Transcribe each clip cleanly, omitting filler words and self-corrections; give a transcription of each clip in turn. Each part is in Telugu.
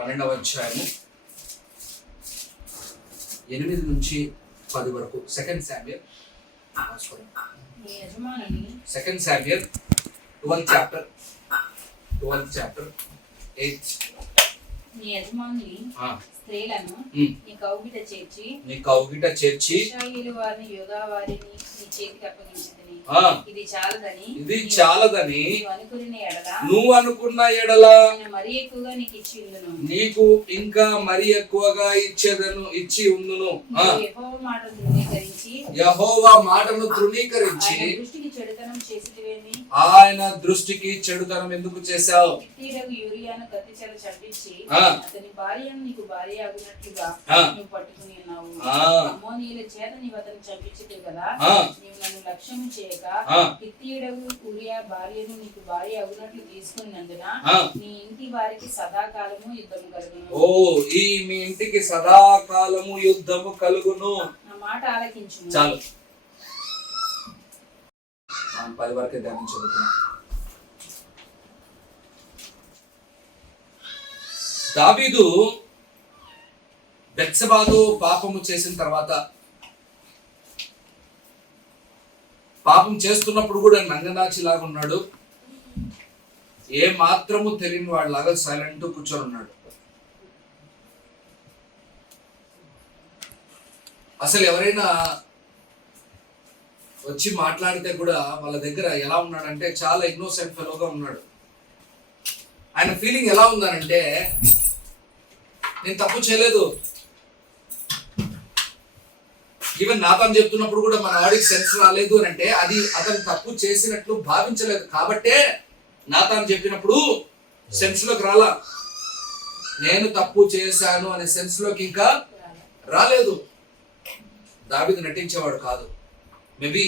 12వ అధ్యాయము 8 నుంచి 10 వరకు. Second Samuel 12th chapter 8. నీ యజమానుని స్త్రీలను నీ కౌగిట చేర్చి ఇశ్రాయేలు వారిని యూదా వారిని నీ చేతికి అప్పగించితిని. ఇది చాలదని నువ్వు అనుకున్న ఎడల మరి ఎక్కువగా నీకు ఇచ్చి ఉందును, నీకు ఇంకా మరి ఎక్కువగా ఇచ్చి ఉందును. యెహోవా మాటను తృణీకరించి ఆయన దృష్టికి చెడుతనం ఎందుకు చేశావు? యూరియాను కత్తిచేత చంపించి అతని భార్యను నీకు భార్య అగునట్లుగా నువ్వు పట్టుకుని ఉన్నావు. అమ్మోనీయుల చేత నీవు అతను చంపించితివి కదా. నీవు నన్ను లక్ష్యం చేయక హిత్తీయుడగు ఊరియా భార్యను నీకు భార్య అగునట్లు తీసుకున్నందున నీ ఇంటి వారికి సదాకాలము యుద్ధము కలుగును. మీ ఇంటికి సదాకాలము యుద్ధము కలుగును. నా మాట ఆలకించు. చాలు, 10 వరకే ధ్యానం చదువుతున్నా. దావీదు బెత్షెబాతో పాపము చేసిన తర్వాత, పాపం చేస్తున్నప్పుడు కూడా నంగనాచిలాగా ఉన్నాడు. ఏ మాత్రము తెలియని వాడిలాగా సైలెంట్ కూర్చొని ఉన్నాడు. అసలు ఎవరైనా వచ్చి మాట్లాడితే కూడా వాళ్ళ దగ్గర ఎలా ఉన్నాడంటే చాలా ఇన్నోసెంట్ ఫెలోగా ఉన్నాడు. ఆయన ఫీలింగ్ ఎలా ఉందనంటే, నేను తప్పు చేయలేదు. ఈవెన్ నాతాను చెప్తున్నప్పుడు కూడా మన వాడికి సెన్స్ రాలేదు అని అంటే అది అతను తప్పు చేసినట్లు భావించలేదు కాబట్టే నాతాను చెప్పినప్పుడు సెన్స్ లోకి రాలా. నేను తప్పు చేశాను అనే సెన్స్ లోకి ఇంకా రాలేదు. దావీదు నటించేవాడు కాదు. మేబీ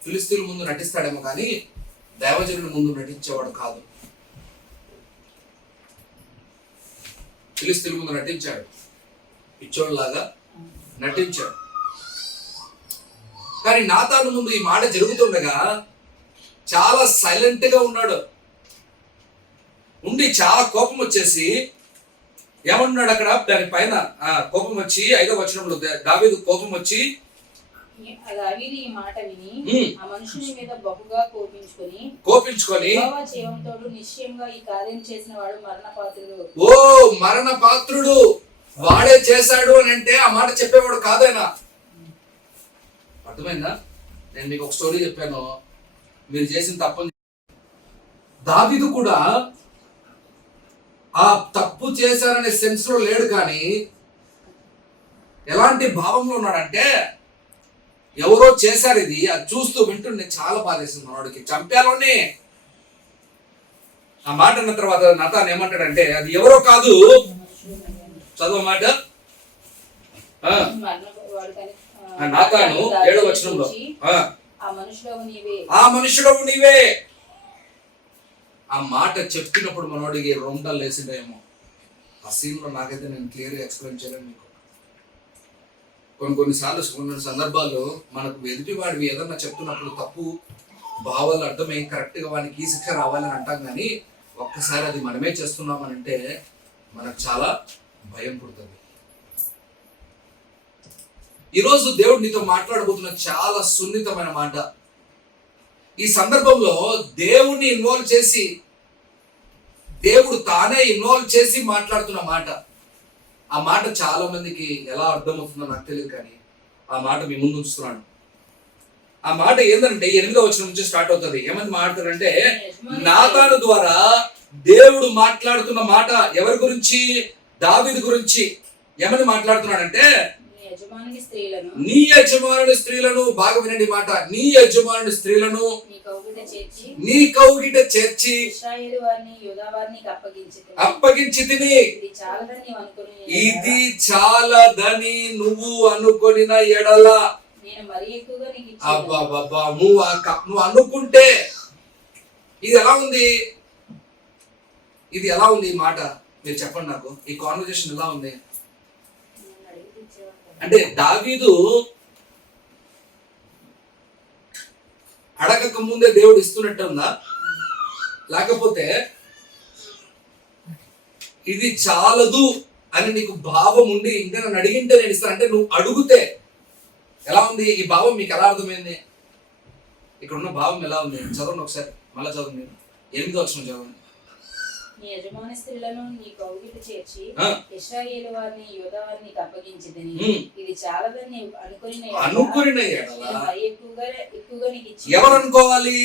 ఫిలిస్తీన్ల ముందు నటిస్తాడేమో కానీ దైవజనుల ముందు నటించేవాడు కాదు. ఫిలిస్తీన్ల ముందు నటించాడు, పిచ్చోళ్ళలాగా నటించాడు. కానీ నాతాను ముందు ఈ మాట జరుగుతుండగా చాలా సైలెంట్ గా ఉన్నాడు. ఉండి చాలా కోపం వచ్చేసి ఏమన్నాడు అక్కడ దాని పైన కోపం వచ్చి 5వ వచనంలో దావీదు కోపం వచ్చి దావీదు ఈ మాట విని ఆ మనుషుని మీద బహుగా కోపించుకొని జీవంతోడు నిశ్చయంగా ఈ కార్యం చేసిన వాడు మరణపాత్రుడు. మరణపాత్రుడు వాడే చేశాడు అని అంటే ఆ మాట చెప్పేవాడు కాదైనా. అర్థమైందా? నేను మీకు ఒక స్టోరీ చెప్పాను, మీరు చేసిన తప్పు. దావీదు కూడా ఆ తప్పు చేశారనే సెన్స్ లో లేడు, కానీ ఎలాంటి భావంలో ఉన్నాడంటే ఎవరో చేశారు ఇది, అది చూస్తూ వింటుండే చాలా బాధేసింది మనవాడికి. చంపాలోనే ఆ మాట అన్న తర్వాత నాతాన్ ఏమంటాడంటే అది ఎవరో కాదు. చదువు మాట. నాతాను 7వ వచనంలో ఆ మనుషుడవు నీవే. ఆ మాట చెప్పినప్పుడు మనోడికి రొండలు లేసిండేమో. ఆ సీన్ లో నాకైతే నేను క్లియర్గా ఎక్స్ప్లెయిన్ చేయలేను మీకు. కొన్నిసార్లు కొన్ని సందర్భాల్లో మనకు ఎదుటి వాడివి ఏదన్నా చెప్తున్నప్పుడు తప్పు భావాలు అర్థమై కరెక్ట్గా వానికి ఈ శిక్ష రావాలని అంటాం, కానీ ఒక్కసారి అది మనమే చేస్తున్నామని అంటే మనకు చాలా భయం పుడుతుంది. ఈరోజు దేవుడు నీతో మాట్లాడబోతున్న చాలా సున్నితమైన మాట. ఈ సందర్భంలో దేవుడిని ఇన్వాల్వ్ చేసి, దేవుడు తానే ఇన్వాల్వ్ చేసి మాట్లాడుతున్న మాట. ఆ మాట చాలా మందికి ఎలా అర్థమవుతుందో నాకు తెలియదు, కానీ ఆ మాట మీ ముందు ఉంచుతున్నాను. ఆ మాట ఏంటంటే 8వ వచనం నుంచి స్టార్ట్ అవుతుంది. ఏమని మాట్లాడతారంటే, నాతాను ద్వారా దేవుడు మాట్లాడుతున్న మాట ఎవరి గురించి? దావీదు గురించి. ఏమని మాట్లాడుతున్నాడంటే, నీ యజమానుని స్త్రీలను, బాగా వినండి మాట, నీ యజమానుని స్త్రీలను నీ కౌగిట చేర్చి అప్పగించి తిని ఇది చాలదని నువ్వు అనుకొనిన ఎడల. అబ్బా, నువ్వు అనుకుంటే ఇది ఎలా ఉంది? ఇది ఎలా ఉంది ఈ మాట? మీరు చెప్పండి నాకు. ఈ కాన్వర్జేషన్ ఎలా ఉంది అంటే, దావీదు అడగక ముందే దేవుడు ఇస్తున్నట్టు ఉందా? లేకపోతే ఇది చాలదు అని నీకు భావం ఉండి ఇంకా నన్ను అడిగింటే నేను ఇస్తాను అంటే నువ్వు అడుగుతే ఎలా ఉంది ఈ భావం మీకు ఎలా అర్థమైంది? ఇక్కడ ఉన్న భావం ఎలా ఉంది? చదవండి ఒకసారి, మళ్ళీ చదవండి. 8వ వచనం చదవండి. నీ యజమాని స్త్రీలను నీ కౌగిట చేర్చి ఇశ్రాయేలు వారిని యూదా వారిని అప్పగించితిని. ఇది చాలదని అనుకుని ఎక్కువగా నీకు ఇచ్చి. ఎవరు అనుకోవాలి?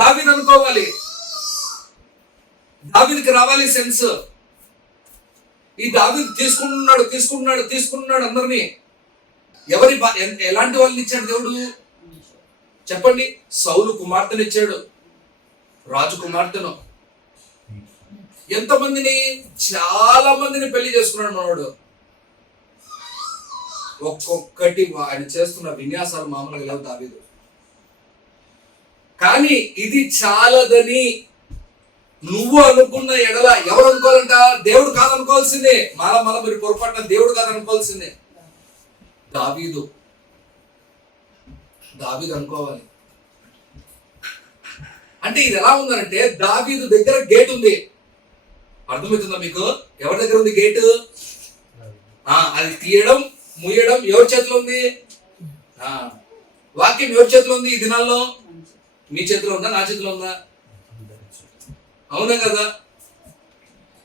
దావీదు అనుకోవాలి. దావీదుకి రావాలి సెన్స్. ఈ దావీదు తీసుకుంటున్నాడు అందరినీ. ఎలాంటి వాళ్ళని ఇచ్చాడు దేవుడు చెప్పండి? సౌలు కుమార్తెను ఇచ్చాడు, రాజు కుమార్తెను. ఎంతమందిని? చాలా మందిని పెళ్లి చేసుకున్నాడు మనోడు. ఒక్కొక్కటి ఆయన చేస్తున్న విన్యాసాలు మామూలుగా లేవు దావీదు. కానీ ఇది చాలదని నువ్వు అనుకున్న ఎడల ఎవరు అనుకోవాలంట? దేవుడు కాదనుకోవాల్సిందే. మళ్ళా మీరు పొరపాటున దేవుడు కాదనుకోవాల్సిందే. దావీదు అనుకోవాలి. అంటే ఇది ఎలా ఉందంటే దావీదు దగ్గర గేట్ ఉంది. అర్థమవుతుందా మీకు? ఎవరి దగ్గర ఉంది గేటు? అది తీయడం ముయ్యడం ఎవరి చేతిలో ఉంది? వాక్యం ఎవరి చేతిలో ఉంది? ఈ దినాల్లో మీ చేతిలో ఉందా? నా చేతిలో ఉందా? అవునా కదా?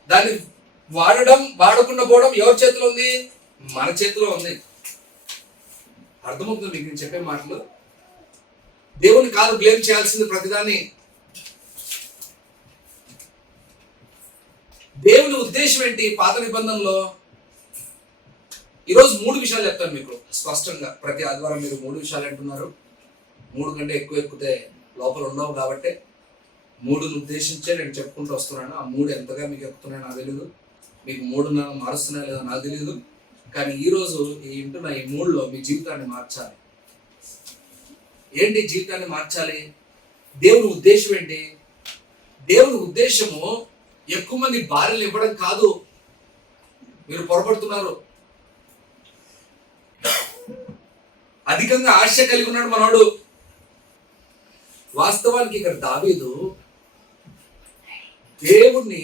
దాన్ని వాడకుండా పోవడం ఎవరి చేతిలో ఉంది? మన చేతిలో ఉంది. అర్థమవుతుంది మీకు నేను చెప్పే మాటలు? దేవుని కాదు బ్లేమ్ చేయాల్సింది ప్రతిదాన్ని. దేవుని ఉద్దేశం ఏంటి? పాత నిబంధనలో ఈరోజు 3 విషయాలు చెప్తాను మీకు స్పష్టంగా. ప్రతి ఆదివారం మీరు 3 విషయాలు అంటున్నారు. 3 కంటే ఎక్కువ ఎక్కితే లోపల ఉండవు కాబట్టి 3ని ఉద్దేశించే నేను చెప్పుకుంటూ వస్తున్నాను. ఆ 3 ఎంతగా మీకు ఎక్కుతున్నాయో నాకు తెలియదు, మీకు 3 మారుస్తున్నాయో లేదో నాకు తెలియదు. కానీ ఈరోజు ఈ 3లో మీ జీవితాన్ని మార్చాలి. ఏంటి జీవితాన్ని మార్చాలి? దేవుని ఉద్దేశం ఏంటి? దేవుని ఉద్దేశము ఎక్కువ మంది భార్యలు ఇవ్వడం కాదు. మీరు పొరపడుతున్నారు. అధికంగా ఆశ కలిగి ఉన్నాడు మనోడు. వాస్తవానికి ఇక్కడ దావీదు దేవుణ్ణి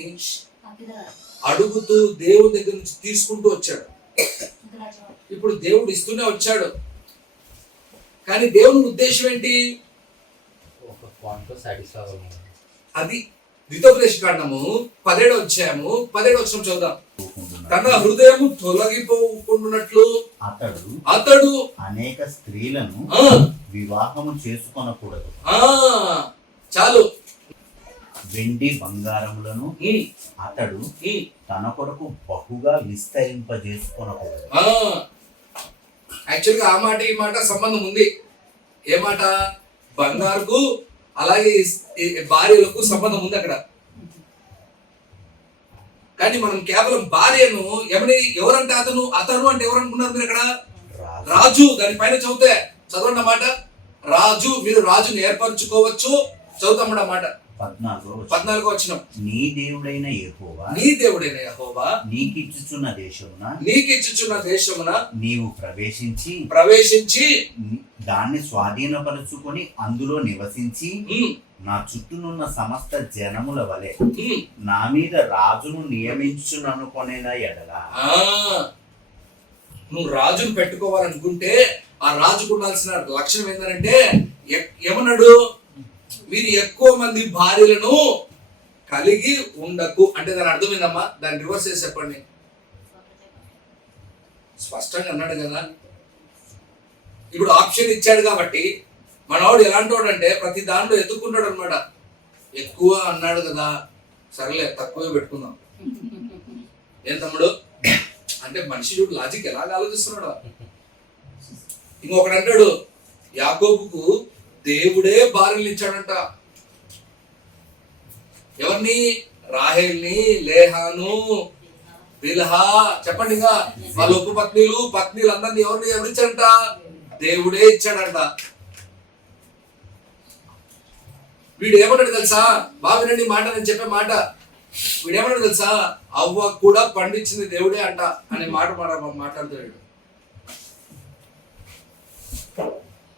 అడుగుతూ దేవుని దగ్గర నుంచి తీసుకుంటూ వచ్చాడు. ఇప్పుడు దేవుడు ఇస్తూనే వచ్చాడు. కానీ దేవుని ఉద్దేశం ఏంటి? అది ద్వితోపదేశకాండము 17వ అధ్యాయము 17వ వచనం చదువుదాం. తన హృదయము తొలగిపోకుండానట్లు అతడు అనేక స్త్రీలను వివాహము చేసుకొనకూడదు. చాలు. వెండి బంగారములను అతడు తన కొరకు బహుగా విస్తరింపజేసుకొనకూడదు. యాక్చువల్గా ఆ మాట ఈ మాట సంబంధం ఉంది. ఏ మాట? బంగారుకు అలాగే భార్యలకు సంబంధం ఉంది అక్కడ. కానీ మనం కేవలం భార్యను ఎవరంటే అతను అంటే ఎవరు అనుకున్నారు మీరు? అక్కడ రాజు. దానిపైన చదవండి అన్నమాట. రాజు, మీరు రాజుని ఏర్పరచుకోవచ్చు. చదువుతాం అన్నమాట. 14వ వచనం. నీ దేవుడైన యెహోవా నీకిచ్చుచున్న దేశమున నీవు ప్రవేశించి దాన్ని స్వాధీనపరచుకొని అందులో నివసించి నా చుట్టూనున్న సమస్త జనముల వలె నా మీద రాజును నియమించుననుకొనేన ఎడల. నువ్వు రాజును పెట్టుకోవాలనుకుంటే ఆ రాజుకు ఉండాల్సిన లక్షణం ఏంటంటే ఏమన్నాడు? మీరు ఎక్కువ మంది భార్యలను కలిగి ఉండకు అంటే దాని అర్థమైందమ్మా. దాన్ని రివర్స్ చేసి చెప్పండి. స్పష్టంగా అన్నాడు కదా. ఇప్పుడు ఆప్షన్ ఇచ్చాడు కాబట్టి మనవాడు ఎలాంటి వాడు అంటే ప్రతి దాంట్లో ఎత్తుకుంటాడు అనమాట. ఎక్కువ అన్నాడు కదా, సరేలే తక్కువే పెట్టుకుందాం. ఏం తమ్ముడు అంటే మనిషి చూడు లాజిక్ ఎలాగ ఆలోచిస్తున్నాడు. ఇంకొకడు అంటాడు యాకోబుకు దేవుడే భార్యలు ఇచ్చాడంట. ఎవరిని? రాహేల్ని, లేహాను, బిల్హా. చెప్పండి ఇంకా వాళ్ళ పత్నీలు అందరినీ ఎవరిచ్చాడంట? దేవుడే ఇచ్చాడంట. వీడు ఏమంటాడు తెలుసా? బాగా వినండి మాట, నేను చెప్పే మాట. వీడు ఏమంటాడు తెలుసా? అవ్వ కూడా పండించింది దేవుడే అంట అనే మాట మాట్లాడుతున్నాడు.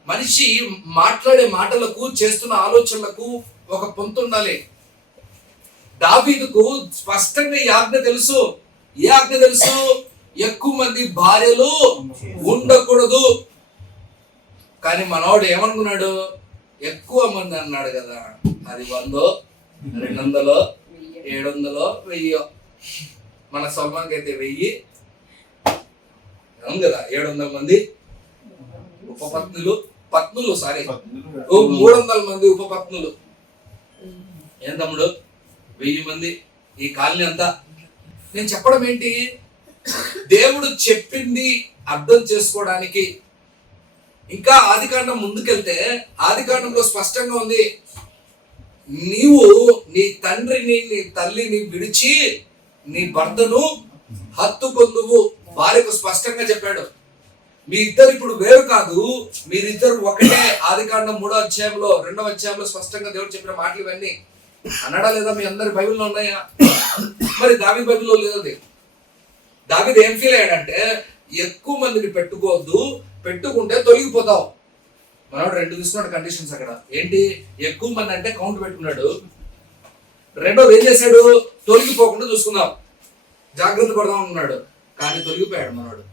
మనిషి మాట్లాడే మాటలకు చేస్తున్న ఆలోచనలకు ఒక పొంతు ఉండాలి. దావీదుకు స్పష్టంగా ఈ ఆజ్ఞ తెలుసు. ఏ ఆజ్ఞ తెలుసు? ఎక్కువ మంది భార్యలు ఉండకూడదు. కానీ మనవాడు ఏమనుకున్నాడు? ఎక్కువ మంది అన్నాడు కదా, అది 100, 200, 700, 1000. మన సల్మాన్కి అయితే 1000 అవును కదా, 700 మంది ఉపపత్నులు, 300 మంది ఉపపత్నులు. ఏం తమ్ముడు, 1000 మంది ఈ కాలనీ అంతా. నేను చెప్పడం ఏంటి? దేవుడు చెప్పింది అర్థం చేసుకోవడానికి ఇంకా ఆదికాండం ముందుకెళ్తే ఆదికాండంలో స్పష్టంగా ఉంది, నీవు నీ తండ్రిని నీ తల్లిని విడిచి నీ భర్తను హత్తుకొందువు. భార్యకు స్పష్టంగా చెప్పాడు, మీ ఇద్దరు ఇప్పుడు వేరు కాదు, మీరిద్దరు ఒకటే. ఆదికాండం 3వ అధ్యాయంలో 2వ అధ్యాయంలో స్పష్టంగా దేవుడు చెప్పిన మాటలు ఇవన్నీ అన్నాడా లేదా? మీ అందరి బైబిల్లో ఉన్నాయా? మరి దావీదు బైబిల్లో లేదు. అది దావీదు ఏం ఫీల్ అయ్యాడంటే, ఎక్కువ మందిని పెట్టుకోవద్దు, పెట్టుకుంటే తొలగిపోతావు. మనోడు 2 తీసుకున్నాడు కండిషన్స్ అక్కడ. ఏంటి? ఎక్కువ మంది అంటే కౌంట్ పెట్టుకున్నాడు. రెండోది ఏం చేశాడు? తొలగిపోకుండా చూసుకుందాం, జాగ్రత్త పడదాం అన్నాడు. కానీ తొలగిపోయాడు మనోడు.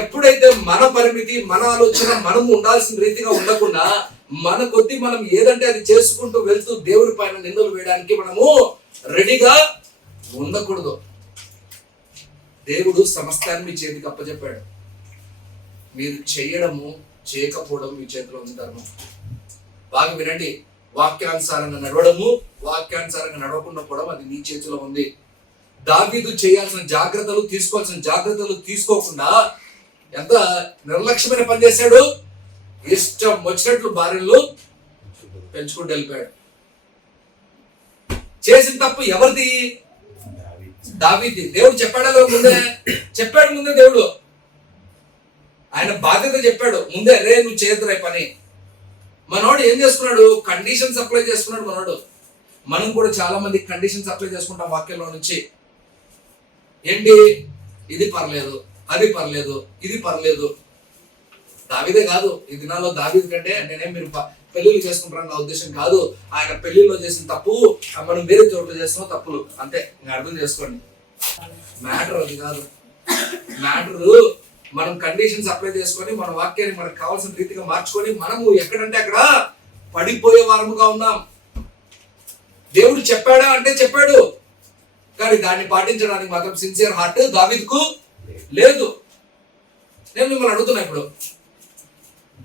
ఎప్పుడైతే మన పరిమితి, మన ఆలోచన మనము ఉండాల్సిన రీతిగా ఉండకుండా మన కొద్ది మనం ఏదంటే అది చేసుకుంటూ వెళ్తూ దేవుడి పైన నిందలు వేయడానికి మనము రెడీగా ఉండకూడదు. దేవుడు సమస్తాన్ని మీ చేతికి అప్పచెప్పాడు. మీరు చేయడము చేయకపోవడం మీ చేతిలో ఉంది ధర్మం. బాగా వినండి, వాక్యానుసారంగా నడవడము, వాక్యానుసారంగా నడవకుండా పోవడం అది నీ చేతిలో ఉంది. దావీదు చేయాల్సిన జాగ్రత్తలు, తీసుకోవాల్సిన జాగ్రత్తలు తీసుకోకుండా ఎంత నిర్లక్ష్యమైన పని చేశాడు. ఇష్టం వచ్చినట్లు భార్యలు పెంచుకుంటూ వెళ్ళిపోయాడు. చేసిన తప్పు ఎవరిది? దావీది. దేవుడు చెప్పాడా ముందే? చెప్పాడు ముందే దేవుడు. ఆయన బాధ్యత చెప్పాడు ముందే, రే నువ్వు చేయదురా పని. మనోడు ఏం చేసుకున్నాడు? కండిషన్స్ అప్లై చేసుకున్నాడు మనోడు. మనం కూడా చాలా మంది కండిషన్స్ అప్లై చేసుకుంటాం వాక్యంలో నుంచి. ఏంటి? ఇది పర్లేదు, అది పర్లేదు, ఇది పర్లేదు. దావీదే కాదు, ఈ దినాల్లో దావీదు కంటే నేనేం మీరు పెళ్లిళ్ళు చేసుకుంటారని నా ఉద్దేశం కాదు. ఆయన పెళ్లిలో చేసిన తప్పు మనం వేరే చోట్ల చేస్తున్న తప్పులు అంతే. ఇంకా అర్థం చేసుకోండి. మ్యాటర్ అది కాదు. మ్యాటరు మనం కండిషన్స్ అప్లై చేసుకొని మన వాక్యాన్ని మనకు కావాల్సిన రీతిగా మార్చుకొని మనము ఎక్కడంటే అక్కడ పడిపోయే వారముగా ఉన్నాం. దేవుడు చెప్పాడా అంటే చెప్పాడు, కానీ దాన్ని పాటించడానికి మాత్రం సిన్సియర్ హార్ట్ దావీదుకు లేదు. నేను మిమ్మల్ని అడుగుతున్నా, ఇప్పుడు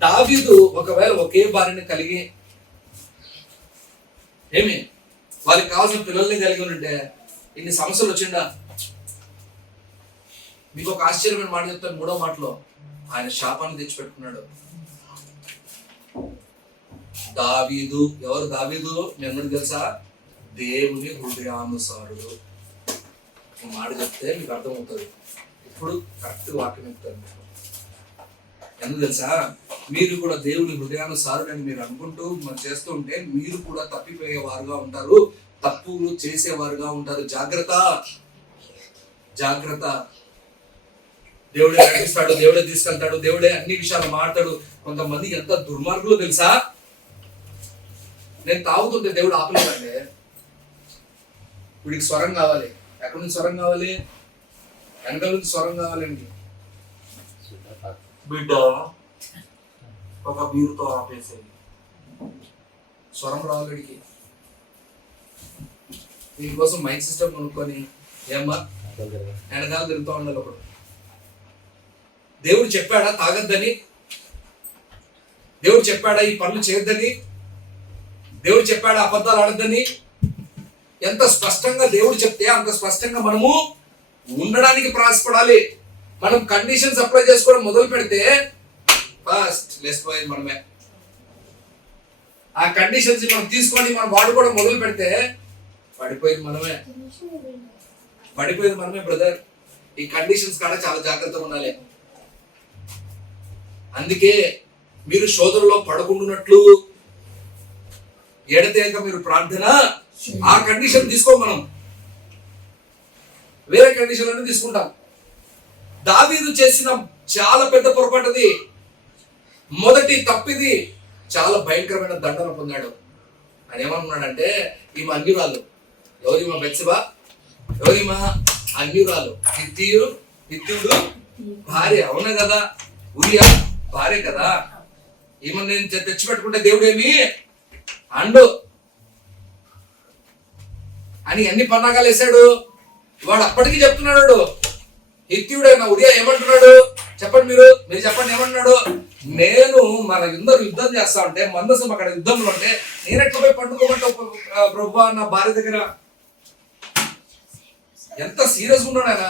దావీదు ఒకవేళ ఒకే భార్యని కలిగి ఏమి వారికి కావాల్సిన పిల్లల్ని కలిగి ఉంటే ఇన్ని సమస్యలు వచ్చిండా? మీకు ఒక ఆశ్చర్యమైన మాట చెప్తాను. 3వ మాటలో ఆయన శాపాన్ని తెచ్చిపెట్టుకున్నాడు. దావీదు ఎవరు? దావీదు మీ అందరికి తెలుసా? దేవుని హృదయానుసారుడు. మాట చెప్తే మీకు అర్థమవుతుంది. ఇప్పుడు కరెక్ట్ వాక్యం చెప్తాను. ఎందుకు తెలుసా? మీరు కూడా దేవుని హృదయానుసారుడు అని మీరు అనుకుంటూ మనం చేస్తూ ఉంటే మీరు కూడా తప్పిపోయే వారుగా ఉంటారు, తప్పులు చేసేవారుగా ఉంటారు. జాగ్రత్త, జాగ్రత్త. దేవుడే నడిపిస్తాడు, దేవుడే తీసుకెళ్తాడు, దేవుడే అన్ని విషయాలు మాట్లాడు. కొంతమంది ఎంత దుర్మార్గులు తెలుసా? నేను తాగుతుంటే దేవుడు ఆపలేదండి. వీడికి స్వరం కావాలి. ఎక్కడి నుంచి స్వరం కావాలి? వెనకాల నుంచి స్వరం కావాలండి. బిడ్డ ఒక బీరుతో ఆపేసేది స్వరం రావాలి వీడికి. దీనికోసం మైక్ సిస్టమ్ కొనుక్కొని ఏమ్మా వెనకాల తిరుగుతూ ఉండాలి. ఒకడు దేవుడు చెప్పాడా తాగద్దని? దేవుడు చెప్పాడా ఈ పనులు చేయొద్దని? దేవుడు చెప్పాడా అబద్ధాలు ఆడద్దని? ఎంత స్పష్టంగా దేవుడు చెప్తే అంత స్పష్టంగా మనము ఉండడానికి ప్రయాసపడాలి. మనం కండిషన్స్ అప్లై చేసుకోవడం మొదలు పెడితే ఫస్ట్ లేసిపోయేది మనమే. ఆ కండిషన్స్ మనం తీసుకొని మనం వాడుకోవడం మొదలు పెడితే పడిపోయేది మనమే. పడిపోయేది మనమే బ్రదర్. ఈ కండిషన్స్ కాడ చాలా జాగ్రత్తగా ఉండాలి. అందుకే మీరు శోధనలో పడకుండానట్లు ఎడతేక మీరు ప్రార్థన, ఆ కండిషన్ తీసుకో. మనం వేరే కండిషన్ అన్ని తీసుకుంటాం. దావీదు చేసిన చాలా పెద్ద పొరపాటుది. మొదటి తప్పిది చాలా భయంకరమైన దండన పొందాడు. ఆయన ఏమనుకున్నాడంటే ఈమె అన్యురాలు. ఎవరిమా? బెత్షెబా. ఎవరిమా? అన్యురాలు. హిత్తీయుడు భార్య, అవునా కదా? ఉరియా భార్య కదా. ఈమె నేను తెచ్చిపెట్టుకుంటే దేవుడేమి అండు అని ఎన్ని పన్నాగాలు వేశాడు. వాడు అప్పటికి చెప్తున్నాడు, హిత్తీయుడైన ఉరియా ఏమంటున్నాడు చెప్పండి, మీరు చెప్పండి ఏమంటున్నాడు? నేను మన అందరూ యుద్ధం చేస్తా ఉంటే, మందసం అక్కడ యుద్ధంలో ఉంటే నేను ఎట్లా పోయి పండుకోమంటావు ప్రభువా నా భార్య దగ్గర? ఎంత సీరియస్ ఉన్నాడు ఆయన.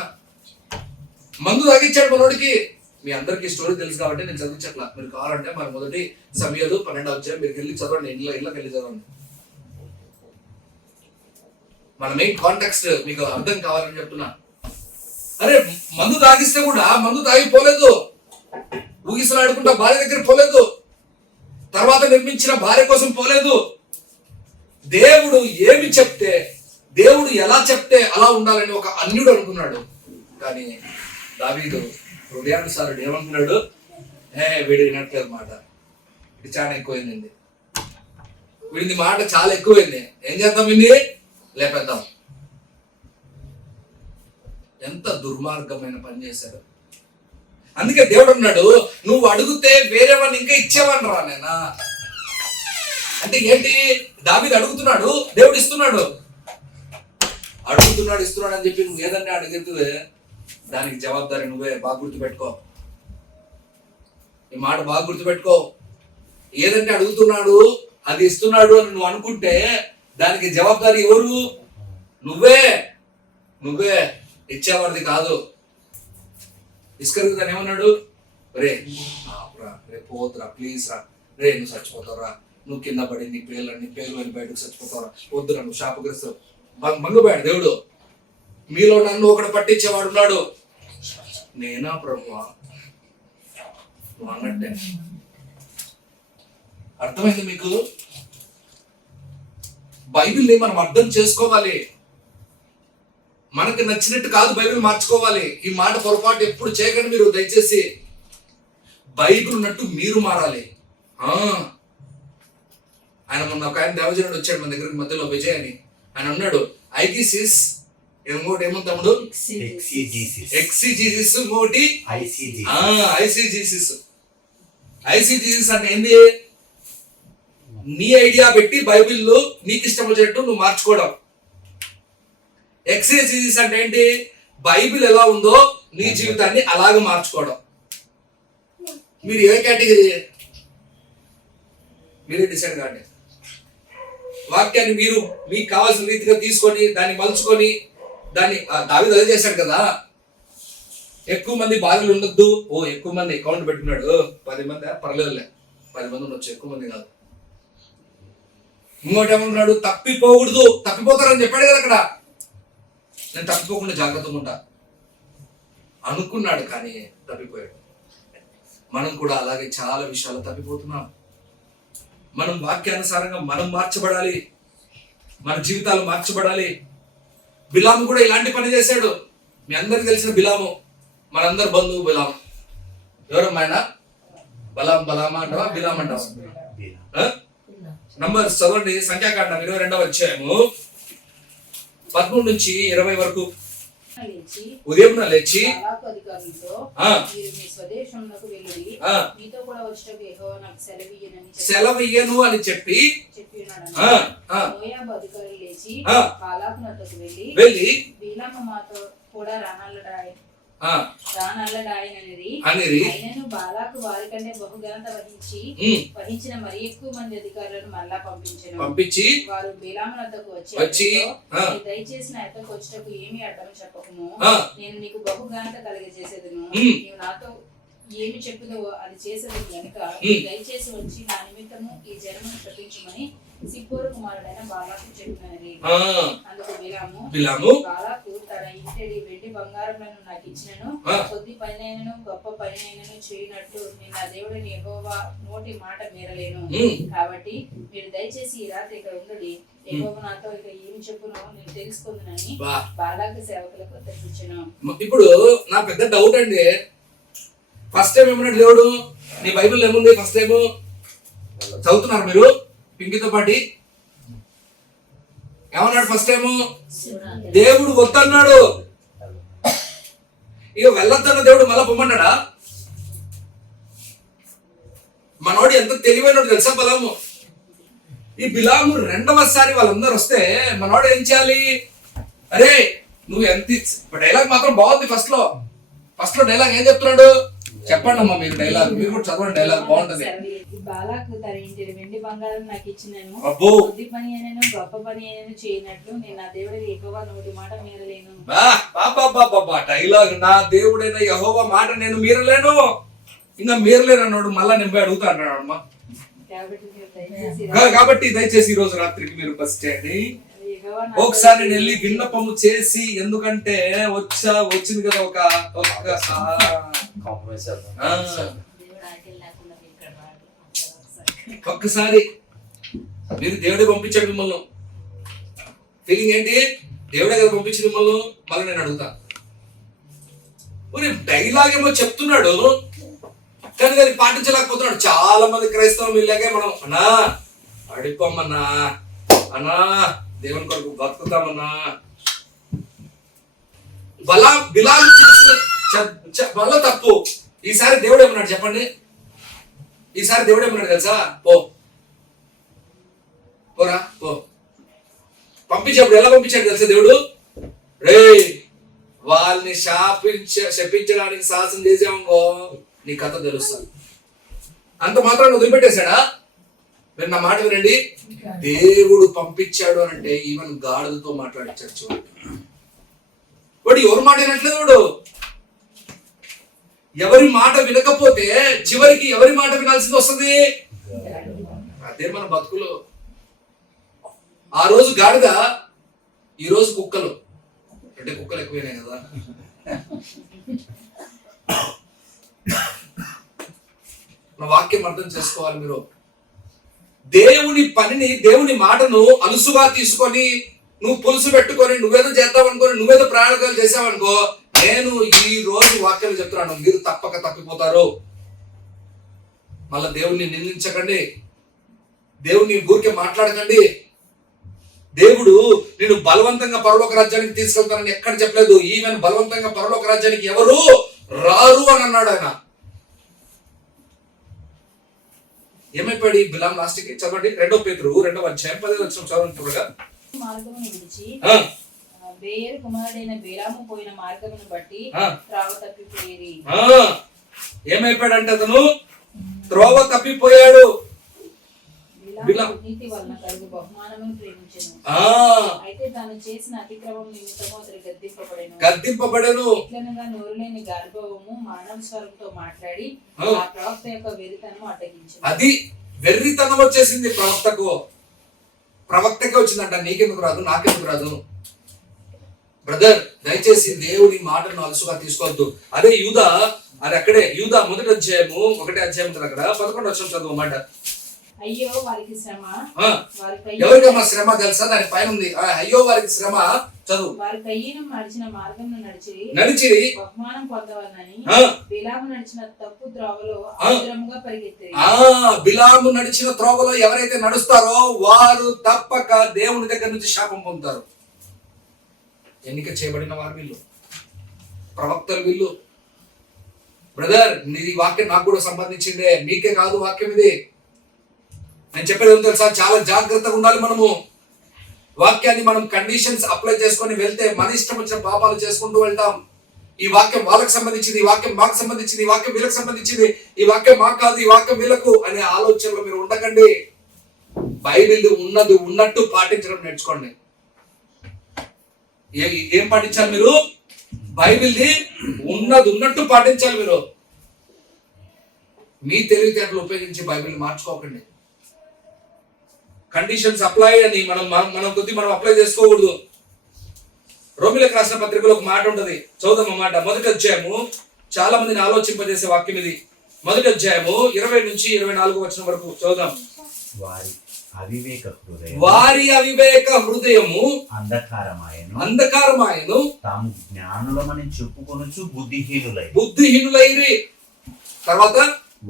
మందు తాగిచ్చాడు మనోడికి. మీ అందరికీ స్టోరీ తెలుసు కాబట్టి నేను చదివించట్లా. మీరు కావాలంటే మన మొదటి సమయాలు 12 వచ్చాయి, మీరు వెళ్ళి చదవండి, ఇళ్ళకి వెళ్ళి చదవండి. మన మెయిన్ కాంటెక్స్ట్ మీకు అర్థం కావాలని చెప్తున్నా. అరే మందు తాగిస్తే కూడా మందు తాగిపోలేదు, ఊగిసలాడుకుంటా భార్య దగ్గర పోలేదు, తర్వాత నిర్మించిన భార్య కోసం పోలేదు. దేవుడు ఏమి చెప్తే, దేవుడు ఎలా చెప్తే అలా ఉండాలని ఒక అన్యుడు అనుకున్నాడు. కానీ దావీదు హృదయానుసారుడు ఏమనుకున్నాడు? వీడు వినట్లేదు మాట, ఇది చాలా ఎక్కువైంది, వీడిది మాట చాలా ఎక్కువైంది, ఏం చేద్దాం విని లేపేద్దాం. ఎంత దుర్మార్గమైన పని చేశాడు. అందుకే దేవుడు అన్నాడు, నువ్వు అడిగితే వేరే వాడిని ఇంకా ఇచ్చేవాడిని రా నేనా. అంటే ఏంటి? దావీదు అడుగుతున్నాడు, దేవుడు ఇస్తున్నాడు. అడుగుతున్నాడు ఇస్తున్నాడు అని చెప్పి నువ్వు ఏదన్నా అడిగితే దానికి జవాబుదారి నువ్వే. బాగా గుర్తుపెట్టుకో, ఈ మాట బాగా గుర్తుపెట్టుకో. ఏదంటే అడుగుతున్నాడు అది ఇస్తున్నాడు అని నువ్వు అనుకుంటే దానికి జవాబుదారి ఎవరు? నువ్వే ఇచ్చేవాడిది కాదు. ఇస్కరియోతు దాన్ని ఏమన్నాడు? రే పోతురా, ప్లీజ్ రా, రే నువ్వు చచ్చిపోతావురా, నువ్వు కింద పడి నీ పేర్లు వెళ్ళి బయటకు చచ్చిపోతావురా, వద్దురా నువ్వు శాపగ్రస్తు. మంగపోయాడు దేవుడు. మీలో నన్ను ఒకడు పట్టించేవాడు ఉన్నాడు. నేనా ప్రభువా? నువ్వు అన్నట్టే. అర్థమైంది మీకు? బైబిల్ని మనం అర్థం చేసుకోవాలి. మనకి నచ్చినట్టు కాదు బైబిల్ మార్చుకోవాలి. ఈ మాట పొరపాటు ఎప్పుడు చేయకండి మీరు దయచేసి. బైబిల్ ఉన్నట్టు మీరు మారాలి. ఆయన మొన్న ఒక ఆయన దేవజనుడు వచ్చాడు మన దగ్గర మధ్యలో, విజయ్ అని. ఆయన అన్నాడు ఐగిసిస్ ఇంకోటి ఏమో తమ్ముడు, ఎక్సిజీసిస్, ఇంకోటి ఐసిజీసిస్. ఐసిజీసిస్ అంటే ఏంది? నీ ఐడియా పెట్టి బైబిల్లో నీకు ఇష్టం వచ్చేట్టు నువ్వు మార్చుకోవడం. ఎక్సిజీసిస్ అంటే ఏంటి? బైబిల్ ఎలా ఉందో నీ జీవితాన్ని అలాగే మార్చుకోవడం. మీరు ఏ కేటగిరీ? మీరే డిసైడ్ కాండి. వాక్యాన్ని మీరు మీకు కావాల్సిన రీతిగా తీసుకొని దాన్ని మలుచుకొని దాన్ని దావీదు అదే చేశాడు కదా. ఎక్కువ మంది భార్యలు ఉండొద్దు. ఎక్కువ మంది అకౌంట్ పెట్టుకున్నాడు. 10 మంది పర్లేదులే, 10 మంది ఉండొచ్చు, ఎక్కువ మంది కాదు. ఇంకోటి ఏమన్నాడు? తప్పిపోకూడదు. తప్పిపోతారని చెప్పాడు కదా అక్కడ. నేను తప్పిపోకుండా జాగ్రత్తగా ఉంటా అనుకున్నాడు, కానీ తప్పిపోయాడు. మనం కూడా అలాగే చాలా విషయాలు తప్పిపోతున్నాం. మనం వాక్యానుసారంగా మనం మార్చబడాలి, మన జీవితాలు మార్చబడాలి. బిలాము కూడా ఇలాంటి పని చేశాడు. మీ అందరికి తెలిసిన బిలాము, మనందరి బంధువు బిలాము. ఎవరమ్మా ఆయన? బలామా అంటావా, బిలాం అంటావా? నంబర్ చదవండి, సంఖ్యాకాండం 22వ అధ్యాయము 13 నుంచి 20 వరకు. ఉదయం లేచి సెలవియ్యను అని చెప్పి వెళ్ళి ఆయనను బాలాకు వారి కంటే బహుఘనత వహించిన మరి ఎక్కువ మంది అధికారులను మళ్ళా పంపించి వారు బిలాము వద్దకు వచ్చి దయచేసి నా యొద్దకు వచ్చేటప్పుడు ఏమీ అడ్డం చెప్పకము, నేను నీకు బహుఘనత కలిగజేసేదను, నీవు నాతో ఏమి చెప్పుదో అది చేసేది కనుక దయచేసి వచ్చి నా నిమిత్తము ఈ జనమును శపించమని సిప్పోరు కుమారుడైన బాలాకు చెప్పినది. అందుకు బిలాము బాలాకు తన ఇంటిది వెండి బంగారములను నాకు ఇచ్చినను కొద్ది పనినైనను గొప్ప పనినైనను చేయనట్లు నేను నా దేవుడిని యెహోవా నోటి మాట మీరలేను. కాబట్టి మీరు దయచేసి ఈ రాత్రి ఇక్కడ ఉండుడి, యెహోవా నాతో ఇక ఏమి చెప్పునో నేను తెలుసుకుందునని బాలాకు సేవకులకు తెలిపించెను. ఇప్పుడు నా పెద్ద డౌట్ అండి. ఫస్ట్ టైం ఏమన్నాడు దేవుడు? నీ బైబిల్ ఏముంది? ఫస్ట్ టైం చదువుతున్నారు మీరు పింకితో పాటి? ఏమన్నాడు ఫస్ట్ టైము? దేవుడు వద్దన్నాడు. ఇక వెళ్ళొద్దన్న దేవుడు మళ్ళా పొమ్మన్నాడా? మనోడు ఎంత తెలివైనడు తెలుసా బలము. ఈ బిలాము రెండవసారి వాళ్ళందరూ వస్తే మనోడు ఏం చేయాలి? అరే నువ్వు ఎంత డైలాగ్ మాత్రం బాగుంది. ఫస్ట్ లో డైలాగ్ ఏం చెప్తున్నాడు చెప్పండి అమ్మా. మీరు డైలాగ్ మీరు కూడా చదవండి, డైలాగ్ బాగుంటది. బాలాకు తన ఇంటి వెండి బంగారం నాకు ఇచ్చినాను, అబ్బో కొద్ది పని అయినను గొప్ప పని అయినను చేయనట్లు నేను నా దేవుడి యెహోవా నోటి మాట మీరలేను. డైలాగ్ నా దేవుడైన యెహోవా మాట నేను మీరలేను. ఇంకా మీరలేను అన్నాడు. మళ్ళా నేను అడుగుతా అన్నాడు అమ్మా. కాబట్టి దయచేసి ఈ రోజు రాత్రికి మీరు బస్ చేయండి. ఒకసారి నేను వెళ్ళి విన్నపము చేసి, ఎందుకంటే వచ్చింది కదా ఒక్కసారి మీరు దేవుడే పంపించాడు మిమ్మల్ని. ఫీలింగ్ ఏంటి? దేవుడే కదా పంపించి మిమ్మల్ని. మళ్ళీ నేను అడుగుతా, డైలాగ్ ఏమో చెప్తున్నాడు కానీ దాన్ని పాటించలేకపోతున్నాడు. చాలా మంది క్రైస్తవం ఇలాగే మనం అన్నా అడిపోమన్నా, అన్నా దేవుని కొరకు బతుకుతామన్నా. బిలాము చేసిన వల్ల తప్పు. ఈసారి దేవుడు ఏమన్నాడు చెప్పండి? ఈసారి దేవుడు ఏమన్నాడు తెలుసా? పోరా పో. పంపించేప్పుడు ఎలా పంపించాడు తెలుసా దేవుడు? రే వాళ్ళని శపించడానికి సాహసం చేసామో నీ కథ తెలుస్తుంది. అంత మాత్రం వదిలిపెట్టేశాడా? మీరు నా మాట వినండి. దేవుడు పంపించాడు అని అంటే ఈవెన్ గాడిదతో మాట్లాడించాడు. చూడండి వాడు ఎవరు మాట వినట్లేదు. వాడు ఎవరి మాట వినకపోతే చివరికి ఎవరి మాట వినాల్సింది వస్తుంది? అదే మన బతుకులు. ఆ రోజు గాడిద, ఈ రోజు కుక్కలు. అంటే కుక్కలు ఎక్కువైనాయి కదా. నా వాక్యం అర్థం చేసుకోవాలి మీరు. దేవుని పనిని, దేవుని మాటను అలుసుగా తీసుకొని నువ్వు పులుసు పెట్టుకొని నువ్వేదో చేద్దామనుకోని నువ్వేదో ప్రయాణాలు చేసావనుకో, నేను ఈ రోజు వాక్యాలు చెప్తున్నాను, మీరు తప్పక తప్పిపోతారు. మళ్ళా దేవుణ్ణి నిందించకండి, దేవుణ్ణి ఊరికే మాట్లాడకండి. దేవుడు నేను బలవంతంగా పరలోక రాజ్యానికి తీసుకెళ్తానని ఎక్కడ చెప్పలేదు. ఈవెన్ బలవంతంగా పరలోక రాజ్యానికి ఎవరు రారు అని అన్నాడు ఆయన. ఏమైపోయాడు ఈ బిలాం లాస్ట్కి? చదవండి 2 పేతురు 2వ అధ్యాయం 10వ వచనం చదవండి. మార్గమును విడిచి బేయరు కుమారుడైన బిలాము పోయిన మార్గమును బట్టి త్రోవ తప్పిపోయేది. ఏమైపోయాడంటే అతను త్రోవ తప్పిపోయాడు. నీతి వలన కలుగు బహుమానమును ప్రేమించెను. అయితే తాను చేసిన అతిక్రమం నిమిత్తము అతడు గద్దింపబడెను. ఇట్లనగా నోరులేని గర్భవము మానవ స్వరంతో మాట్లాడి ఆ ప్రవక్త యొక్క వెర్రితనము అడ్డగించెను. అది వెర్రితనం వచ్చేసింది ప్రవక్తకు. ప్రవక్తకే వచ్చిందంట. నీకెందుకు రాదు, నాకెందుకు రాదు? బ్రదర్ దయచేసి దేవుని మాటను అలసుగా తీసుకోవద్దు. అదే యూదా, అది అక్కడే యూదా 1వ అధ్యాయము 1వ అధ్యాయం అక్కడ 11వ వచనం చదువు మాట. అయ్యో వారికి శ్రమ. ఎవరికమ్మా శ్రమ తెలుసా? దాని పైన ఉంది. అయ్యో వారికి శ్రమ. చదువు. వారి కయ్యను నడిచిన మార్గంలో నడిచి బహుమానం పొందవాలని బిలాము నడిచిన తప్పు త్రోవలో ఆగ్రహంగా పరిగెత్తారు. బిలాము నడిచిన త్రోవలో ఎవరైతే నడుస్తారో వారు తప్పక దేవుని దగ్గర నుంచి శాపం పొందుతారు. ఎన్నిక చేయబడిన వారు వీళ్ళు, ప్రవక్తలు వీళ్ళు. బ్రదర్ నీ వాక్యం నాకు కూడా సంబంధించిందే, మీకే కాదు వాక్యం ఇది. నేను చెప్పేది ఏం తెలుసా? చాలా జాగ్రత్తగా ఉండాలి మనము. వాక్యాన్ని మనం కండిషన్స్ అప్లై చేసుకొని వెళ్తే మన ఇష్టం వచ్చిన పాపాలు చేసుకుంటూ వెళ్తాం. ఈ వాక్యం వాళ్ళకి సంబంధించింది, ఈ వాక్యం మాకు సంబంధించింది, ఈ వాక్యం వీళ్ళకి సంబంధించింది, ఈ వాక్యం మాకు కాదు, ఈ వాక్యం వీళ్ళకు అనే ఆలోచనలో మీరు ఉండకండి. బైబిల్ ఉన్నది ఉన్నట్టు పాటించడం నేర్చుకోండి. ఏం పాటించాలి మీరు? బైబిల్ది ఉన్నది ఉన్నట్టు పాటించాలి మీరు. మీ తెలివితేటలు ఉపయోగించి బైబిల్ మార్చుకోకండి. కండిషన్స్ అప్లై అని మనం కొద్ది మనం అప్లై చేసుకోకూడదు. రోమిలకు రాసిన పత్రికలో ఒక మాట ఉంటది, చదువుదాం మాట. 1వ అధ్యాయము చాలా మందిని ఆలోచింపజేసే వాక్యం ఇది. 1వ అధ్యాయము 20 నుంచి 24 వచనం వరకు చదువుదాం. వారి అవివేక హృదయము అంధకారమాయను తాము జ్ఞానులమని చెప్పుకొనుచు బుద్ధిహీనులైరి. తర్వాత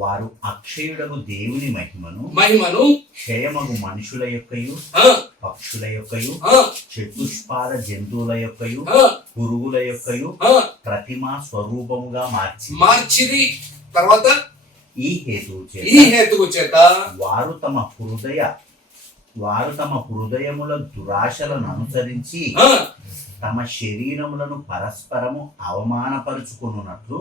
వారు అక్షయుడగు దేవుని మహిమను క్షయమగు మనుషుల యొక్కయు పక్షుల యొక్కయు చతుష్పాద జంతువుల యొక్కయు పురుగుల యొక్కయు ప్రతిమా స్వరూపముగా మార్చిరి. తర్వాత ఈ హేతువు చేత వారు తమ హృదయముల దురాశలను అనుసరించి తమ శరీరములను పరస్పరము అవమానపరుచుకొనున్నట్లు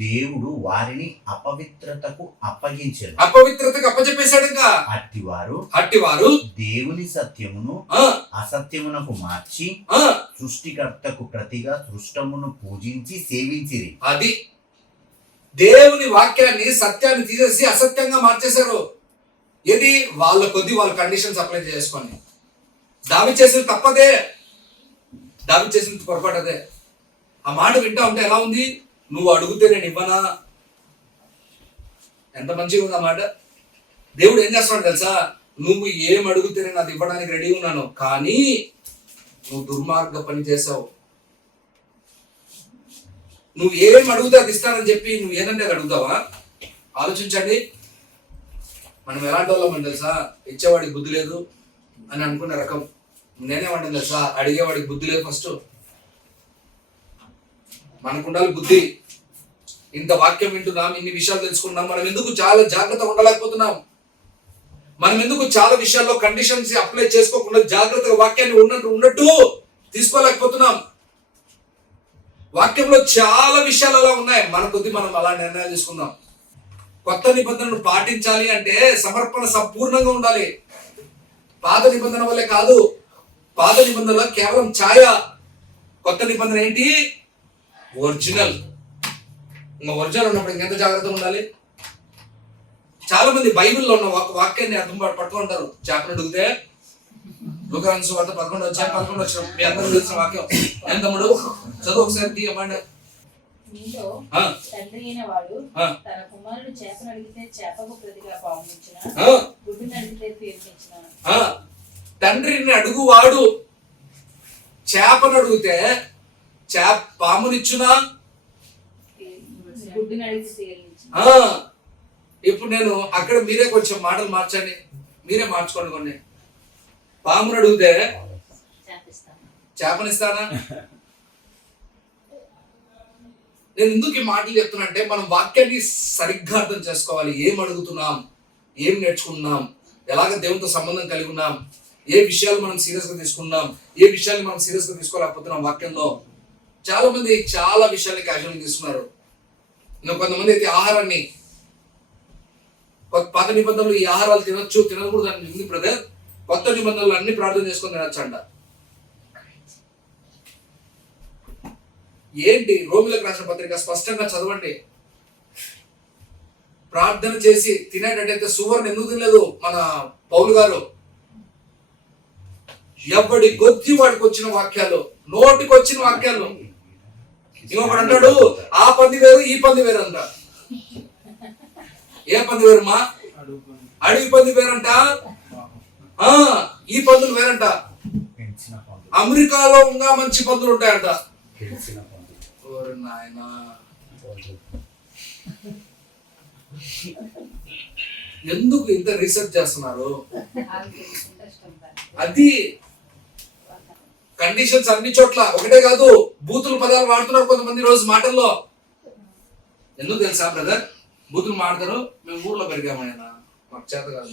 దేవుడు వారిని అపవిత్రతకు అప్పచెప్పేశాడు. ఇంకా అట్టివారు దేవుని సత్యమును అసత్యమునకు మార్చి సృష్టికర్తకు ప్రతిగా సృష్టమును పూజించి సేవించిరి. అది దేవుని వాక్యాన్ని సత్యాన్ని తీసేసి అసత్యంగా మార్చేశారు. ఏది వాళ్ళ కొద్ది వాళ్ళ కండిషన్స్ అప్లై చేసుకొని. దావీదు చేసిన తప్పదే, దావీదు చేసిన పొరపాటు అదే. ఆ మాట వింటా ఉంటే ఎలా ఉంది? నువ్వు అడిగితే నేను ఇవ్వనా? ఎంత మంచిగా ఉంది ఆ మాట. దేవుడు ఏం చేస్తున్నాడు తెలుసా? నువ్వు ఏం అడిగితే నేను అది ఇవ్వడానికి రెడీ ఉన్నాను, కానీ నువ్వు దుర్మార్గ పని చేసావు. నువ్వు ఏం అడిగితే అది ఇస్తానని చెప్పి నువ్వు ఏదంటే అది అడుగుతావా? ఆలోచించండి. మనం ఎలాంటి వాళ్ళం తెలుసా? ఇచ్చేవాడికి బుద్ధి లేదు అని అనుకున్న రకం. నేనేమంటాను తెలుసా? అడిగేవాడికి బుద్ధి లేదు. ఫస్ట్ మనకుండాలి బుద్ధి. ఇంత వాక్యం వింటున్నాం, ఇన్ని విషయాలు తెలుసుకున్నాం, మనం ఎందుకు చాలా జాగ్రత్తగా ఉండలేకపోతున్నాం? మనం ఎందుకు చాలా విషయాల్లో కండిషన్స్ అప్లై చేసుకోకుండా జాగ్రత్తగా వాక్యాన్ని ఉన్నట్టు తీసుకోలేకపోతున్నాం? వాక్యంలో చాలా విషయాలు అలా ఉన్నాయి. మన కొద్ది మనం అలా నిర్ణయాలు తీసుకుందాం. కొత్త నిబంధనను పాటించాలి అంటే సమర్పణ సంపూర్ణంగా ఉండాలి. పాత నిబంధన వల్లే కాదు. పాత నిబంధనలో కేవలం ఛాయ. కొత్త నిబంధన ఏంటి? ఒరిజినల్. ఇంకా ఒరిజినల్ ఉన్నప్పుడు ఇంకెంత జాగ్రత్తగా ఉండాలి. చాలా మంది బైబిల్లో ఉన్న వాక్యాన్ని అర్థం పట్టుకుంటారు. చేపను అడిగితే లూకాసు సువార్త 11 వచ్చిన మీ అందరూ తెలిసిన వాక్యం. ఏం తమ్ముడు చదువు ఒకసారి తీయమండి. మీలో తండ్రి అయిన వాడు తన కుమారుడు చేపను అడిగితే చేపకు ప్రతిగా పామునిచ్చిన, గుడ్డును అడిగితే తేలినిచ్చిన. తండ్రిని అడుగువాడు చేపను అడిగితే పామునిచ్చునా, గుడ్డును అడిగితే తేలినిచ్చిన. ఇప్పుడు నేను అక్కడ మీరే కొంచెం మాటలు మార్చండి, మీరే మార్చుకోండి. కొన్ని పామును అడిగితే చేపనిస్తానా? నేను ఎందుకు ఈ మాటలు చెప్తున్నా అంటే మనం వాక్యాన్ని సరిగ్గా అర్థం చేసుకోవాలి. ఏం అడుగుతున్నాం, ఏం నేర్చుకున్నాం, ఎలాగ దేవునితో సంబంధం కలిగి ఉన్నాం, ఏ విషయాలు మనం సీరియస్గా తీసుకున్నాం, ఏ విషయాన్ని మనం సీరియస్గా తీసుకోలేకపోతున్నాం. వాక్యంలో చాలా మంది చాలా విషయాన్ని క్యాజువల్గా తీసుకున్నారు. ఇంకా కొంతమంది అయితే ఆహారాన్ని, పాత నిబంధనలు ఈ ఆహారాలు తినొచ్చు తినకూడదు అని ఉంది బ్రదర్. కొత్త నిబంధనలు అన్ని ప్రార్థన చేసుకొని తినొచ్చు అంట. ఏంటి? రోమిలకు రాసిన పత్రిక స్పష్టంగా చదవండి. ప్రార్థన చేసి తినేటట్టయితే సువర్ణ ఎందుకు తినలేదు మన పౌలు గారు? ఎవడి కొద్ది వాడికి వచ్చిన వాక్యాలు, నోటికి వచ్చిన వాక్యాలు. ఇంకొకడు అంటాడు ఆ పంది వేరు ఈ పంది వేరు అంట. ఏ పంది వేరుమా? అడవి పంది వేరంట, ఈ పందులు వేరంట. అమెరికాలో ఇంకా మంచి పందులు ఉంటాయంట. నాయనా, ఎందుకు ఇంత రీసెర్చ్ చేస్తున్నారు? అది కండిషన్స్ అన్ని చోట్ల ఒకటే కాదు, బూతులు పదాలు వాడుతున్నారు కొంతమంది రోజు మాటల్లో. ఎందుకు తెలుసా బ్రదర్? బూతులు మాడతారు. మేము ఊర్లో పెరిగామైనా మాకు చేత కాదు,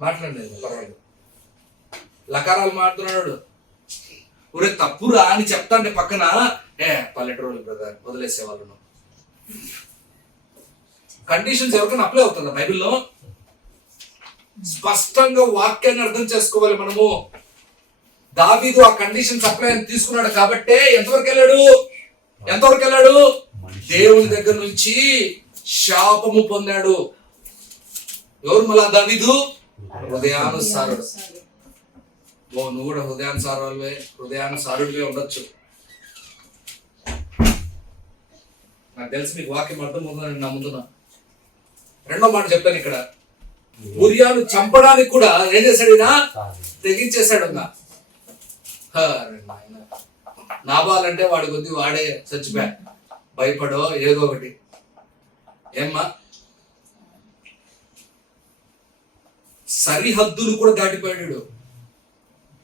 మాట్లాడలేదు పర్వాలేదు. లకారాలు మాడుతున్నాడు. ఊరే తప్పురా అని చెప్తా అంటే పక్కన పల్లెటూరు బ్రదర్ వదిలేసే వాళ్ళను. కండిషన్స్ ఎవరికైనా అప్లై అవుతుందా? బైబిల్లో స్పష్టంగా వాక్యాన్ని అర్థం చేసుకోవాలి మనము. దావీదు ఆ కండిషన్స్ అప్లై అని తీసుకున్నాడు కాబట్టే ఎంతవరకు వెళ్ళాడు? దేవుని దగ్గర నుంచి శాపము పొందాడు. ఎవరు మళ్ళా? దావీదు హృదయానుసారుడు. నువ్వు కూడా హృదయానుసారుడివే ఉండొచ్చు. నాకు తెలిసి మీకు వాక్యం అర్థమవుతుందని నేను నమ్ముతున్నా. రెండో మాట చెప్తాను ఇక్కడ. ఉరియాను చంపడానికి కూడా ఏం చేశాడు? తెగించేశాడు. నాబాలంటే వాడి కొద్ది వాడే చచ్చిపోయా, భయపడో ఏదో ఒకటి. ఏమ్మా, సరిహద్దులు కూడా దాటిపోయాడు.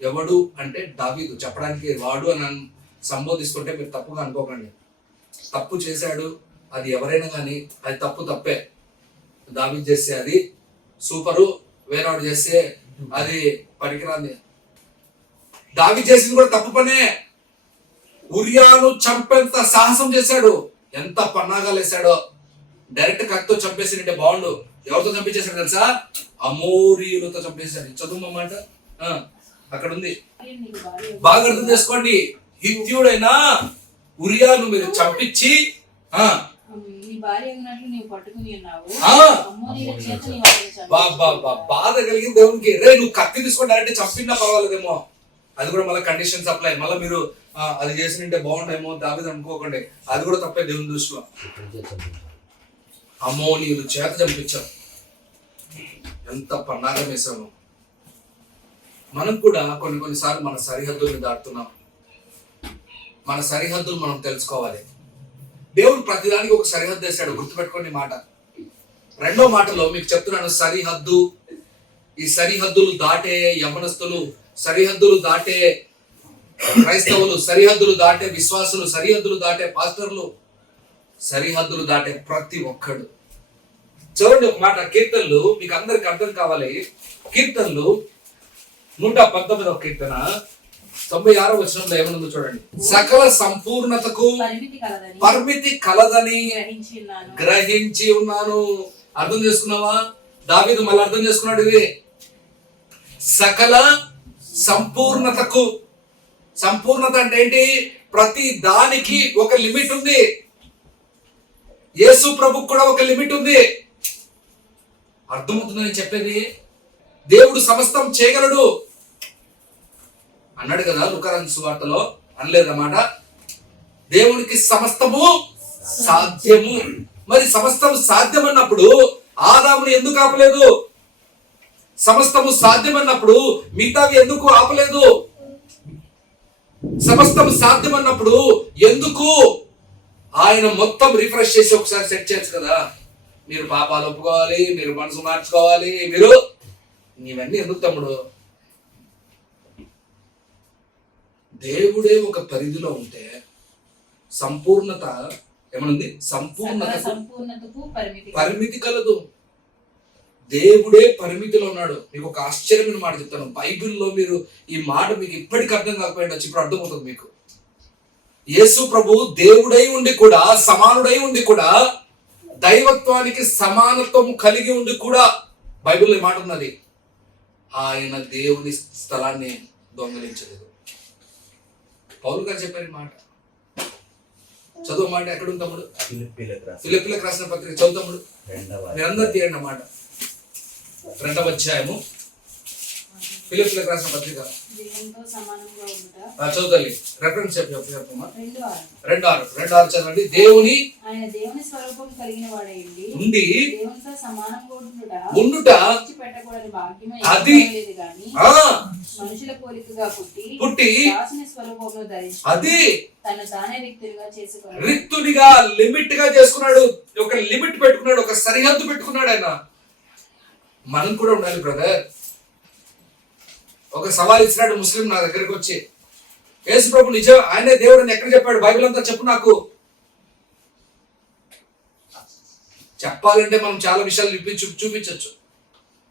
ఎవడు అంటే దావీదు. చెప్పడానికి వాడు అని సంబోధిస్తుంటే మీరు తప్పుగా అనుకోకండి. తప్పు చేశాడు, అది ఎవరైనా కానీ అది తప్పే. దావీదు చేస్తే అది సూపరు, వేరేవాడు చేస్తే అది పనికిరాంది. దావీదు చేసింది కూడా తప్పు పనే. ఉరియాను చంపేంత సాహసం చేశాడు, ఎంత పన్నాగాలు వేశాడో. డైరెక్ట్ కత్తితో చంపేసినట్టే బాగుండు. ఎవరితో చంపించేశాడు తెలుసా? అమోరీయులతో చంపేశాడు. చదువుమాట అక్కడ ఉంది, బాగా అర్థం చేసుకోండి. హిత్యుడైనా ఉరియాను మీరు చంపించి బాధ కలిగింది దేవునికి. రే నువ్వు కత్తి తీసుకొని డైరెక్ట్ చంపినా పర్వాలేదేమో, అది కూడా మళ్ళీ కండిషన్స్ అప్లై. మళ్ళీ మీరు అది చేసినంటే బాగుంటాయేమో దావీదు అనుకోకండి, అది కూడా తప్పే దేవుని దృష్టిలో. అమ్మోనీయులు చేత చంపించారు. ఎంత పన్నాగం వేసాము. మనం కూడా కొన్నిసార్లు మన సరిహద్దుల్ని దాటుతున్నాం. మన సరిహద్దులు మనం తెలుసుకోవాలి. దేవుడు ప్రతిదానికి ఒక సరిహద్దు వేశాడు, గుర్తుపెట్టుకోండి మాట. రెండో మాటలో మీకు చెప్తున్నాను, సరిహద్దు. ఈ సరిహద్దులు దాటే యవనస్తులు, సరిహద్దులు దాటే క్రైస్తవులు, సరిహద్దులు దాటే విశ్వాసులు, సరిహద్దులు దాటే పాస్టర్లు, సరిహద్దులు దాటే ప్రతి ఒక్కడు. చూడండి ఒక మాట, కీర్తనలు మీకు అందరికి అర్థం కావాలి. కీర్తనలు 119వ కీర్తన 96వ వచనంలో ఏమనుందో చూడండి. సకల సంపూర్ణతకు పరిమితి కలదని గ్రహించి ఉన్నాను. అర్థం చేసుకున్నావా? దావీదు మళ్ళీ అర్థం చేసుకున్నాడు. ఇది సకల సంపూర్ణతకు. సంపూర్ణత అంటే ఏంటి? ప్రతి దానికి ఒక లిమిట్ ఉంది. యేసు ప్రభుకు కూడా ఒక లిమిట్ ఉంది. అర్థమవుతుందని చెప్పేది. దేవుడు సమస్తం చేయగలడు అన్నాడు కదా లూకాసు సువార్తలో, అనలేదన్నమాట. దేవునికి సమస్తము సాధ్యము. మరి సమస్తము సాధ్యం అన్నప్పుడు ఆదాముని ఎందుకు ఆపలేదు? సమస్తము సాధ్యం అన్నప్పుడు మిగతావి ఎందుకు ఆపలేదు? సమస్తము సాధ్యం అన్నప్పుడు ఎందుకు ఆయన మొత్తం రిఫ్రెష్ చేసి ఒకసారి సెట్ చేయొచ్చు కదా. మీరు పాపాలు ఒప్పుకోవాలి, మీరు మనసు మార్చుకోవాలి, మీరు ఇవన్నీ ఎందుకు తమ్ముడు? దేవుడే ఒక పరిధిలో ఉంటే సంపూర్ణత ఏమనుంది? సంపూర్ణతకు పరిమితి కలదు. దేవుడే పరిమితిలో ఉన్నాడు. మీకు ఒక ఆశ్చర్యమైన మాట చెప్తాను. బైబిల్లో మీరు ఈ మాట మీకు ఇప్పటికీ అర్థం కాకపోయిండొచ్చు, ఇప్పుడు అర్థమవుతుంది మీకు. యేసు ప్రభు దేవుడై ఉండి కూడా, సమానుడై ఉండి కూడా, దైవత్వానికి సమానత్వం కలిగి ఉండి కూడా బైబిల్లో మాట ఉన్నది, ఆయన దేవుని స్థలాన్ని దొంగలించలేదు. పౌలు గారు చెప్పారు మాట. చదువు మాట. ఎక్కడుంది తమ్ముడు? ఫిలిప్పీలకు రాసిన పత్రిక చదువు తమ్ముడు. మీరందరూ తీయండి అన్నమాట. 2వ అధ్యాయము ఫిలిప్పీలకు రాసిన పత్రిక చదువుతాలి. రెఫరెన్స్ చెప్పమ్మా. 2:6 చదవండి. దేవుని స్వరూపం కలిగిన వాడై ఉండి దేవునితో సమానంగా ఉండుట అది మనుషుల పోలికగా పుట్టి దాసుని స్వరూపమును ధరించి అది తను తానే రిక్తునిగా చేసుకున్నాడు. రిక్తునిగా లిమిట్ గా చేసుకున్నాడు. ఒక లిమిట్ పెట్టుకున్నాడు, ఒక సరిహద్దు పెట్టుకున్నాడు ఆయన. మనం కూడా ఉండాలి బ్రదర్. ఒక సవాల్ ఇచ్చినాడు ముస్లిం నా దగ్గరికి వచ్చి, యేసు ప్రభు నిజం ఆయనే దేవుడు అని ఎక్కడ చెప్పాడు? బైబిల్ అంతా చెప్పు నాకు. చెప్పాలంటే మనం చాలా విషయాలు చూపించవచ్చు.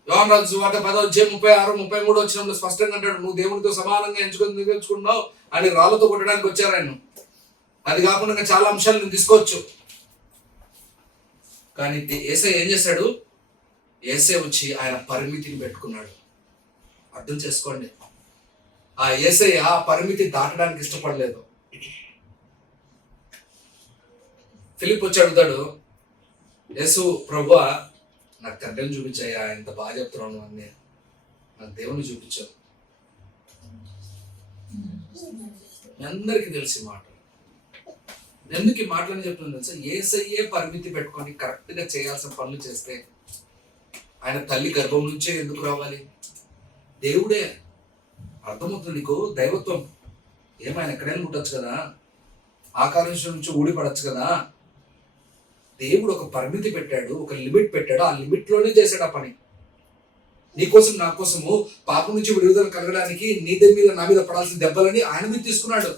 యోహాను రాసిన సువార్త 10వ అధ్యాయం 36, 33 వచనంలో స్పష్టంగా అంటాడు, నువ్వు దేవునితో సమానంగా ఎంచుకున్నావు అని రాళ్ళతో కొట్టడానికి వచ్చారు ఆయన. అది కాకుండా చాలా అంశాలు నేను తీసుకోవచ్చు. కానీ యేసయ్య ఏం చేశాడు? యేసయ్య వచ్చి ఆయన పరిమితిని పెట్టుకున్నాడు. అర్థం చేసుకోండి. ఆ యేసయ్య ఆ పరిమితి దాటడానికి ఇష్టపడలేదు. ఫిలిప్ వచ్చి అడుగుతాడు, యేసు ప్రభువా నాకు తండ్రిని చూపించాయా, ఎంత బాగా చెప్తున్నాను అన్నీ, నాకు దేవుని చూపించావు. అందరికీ తెలిసి మాట. ఎందుకు ఈ మాటలని చెప్తుంది తెలుసా? యేసయ్యే పరిమితి పెట్టుకొని కరెక్ట్ గా చేయాల్సిన పనులు చేస్తే ఆయన తల్లి గర్భం నుంచే ఎందుకు రావాలి? దేవుడే. అర్థమవుతుంది నీకు? దైవత్వం ఏమైనా ఎక్కడైనా ముట్టచ్చు కదా, ఆకాశం నుంచి ఊడిపడచ్చు కదా. దేవుడు ఒక పరిమితి పెట్టాడు, ఒక లిమిట్ పెట్టాడు, ఆ లిమిట్ లోనే చేశాడు ఆ పని. నీకోసం నా కోసము పాపం నుంచి విడుదల కలగడానికి నీ మీద నా మీద పడాల్సిన దెబ్బలని ఆయన మీద తీసుకున్నాడు.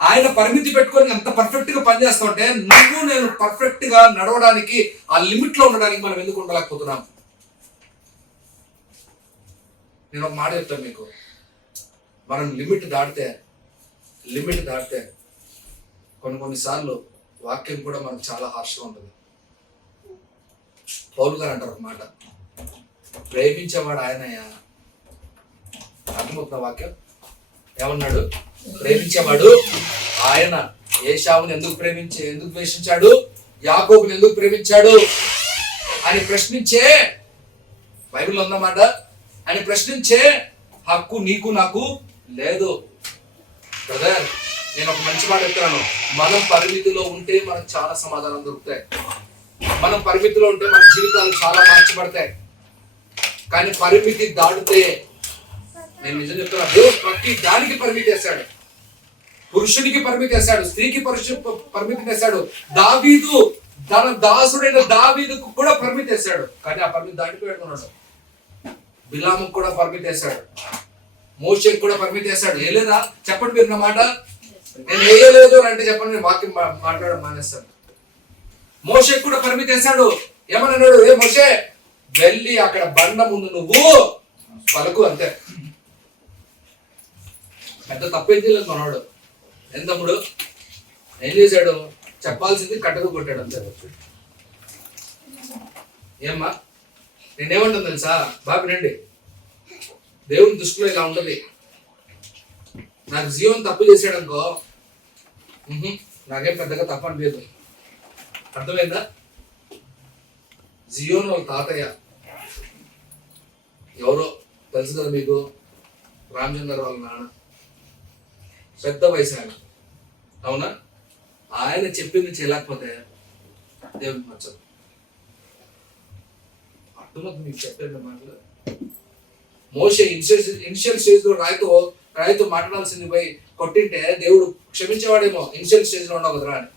ఆయన పరిమితి పెట్టుకొని అంత పర్ఫెక్ట్ గా పనిచేస్తా ఉంటే నువ్వు నేను పర్ఫెక్ట్ గా నడవడానికి, ఆ లిమిట్ లో ఉండడానికి మనం ఎందుకు ఉండలేకపోతున్నాం? నేను ఒక మాట చెప్తాను మీకు, మనం లిమిట్ దాటితే కొన్నిసార్లు వాక్యం కూడా మనకు చాలా హార్ష్గా ఉంటుంది. పౌలు గారు అంటారు ఒక మాట, ప్రేమించేవాడు ఆయనయ్యా. అర్థమవుతున్న వాక్యం ఏమన్నాడు? ప్రేమించేవాడు ఆయన. ఏశావుని ఎందుకు ద్వేషించాడు? యాకోబుని ఎందుకు ప్రేమించాడు అని ప్రశ్నించే, బైబిల్లో ఉందన్నమాట, అని ప్రశ్నించే హక్కు నీకు నాకు లేదు. బ్రదర్, నేను ఒక మంచి మాట చెప్తాను, మనం పరిమితిలో ఉంటే మనకు చాలా సమాధానం దొరుకుతాయి. మనం పరిమితిలో ఉంటే మన జీవితాలు చాలా మార్చబడతాయి. కానీ పరిమితి దాటితే, నేను నిజం చెప్తున్నా, దేవుడు ప్రతి దానికి పరిమితి వేశాడు. పురుషునికి పరిమితి వేశాడు, స్త్రీకి పరిమితి వేశాడు, దావీదు తన దాసుడైన దావీదుకు కూడా పరిమితి వేశాడు. కానీ ఆ పరిమితి దాటిపోయాడు. బిలాముకు కూడా పరిమితి వేశాడు, మోషేకి కూడా పరిమితి వేశాడు. వేయలేదా? చెప్పండి మీరు నా మాట. నేను వేయలేదు అని అంటే చెప్పండి, నేను వాక్యం మాట్లాడడం మానేస్తాను. మోషేకి కూడా పరిమితి వేశాడు. ఏమన్నాడు? ఏ మోషే, వెళ్ళి అక్కడ బండ ముందు నువ్వు పలుకు, అంతే. పెద్ద తప్పేం చేయలేదు మనవాడు. ఏం తమ్ముడు ఏం చేశాడు? చెప్పాల్సింది కట్టకు కొట్టాడు, అంతే. ఏమ్మా, నేనేమంటాను తెలుసా? బాగా వినండి, దేవుని దృష్టిలో ఇలా ఉంటుంది. నాకు జీవన్ తప్పు చేశాడు అనుకో, నాకేం పెద్దగా తప్పు అనిపించదు. అర్థమైందా? జియోన్ వాళ్ళ తాతయ్య ఎవరో తెలుసు కదా మీకు, రామచంద్ర వాళ్ళ నాన్న, పెద్ద వయసు ఆయన, అవునా? ఆయన చెప్పింది చేయలేకపోతే దేవునికి నచ్చదు. అర్థమవుతుంది మీకు చెప్పండి మాటలు. మోషే ఇనిషియల్ స్టేజ్ లో రాయితో మాట్లాడాల్సింది పోయి కొట్టింటే దేవుడు క్షమించేవాడేమో, ఇనిషియల్ స్టేజ్ లో ఉండవు కదరా అని.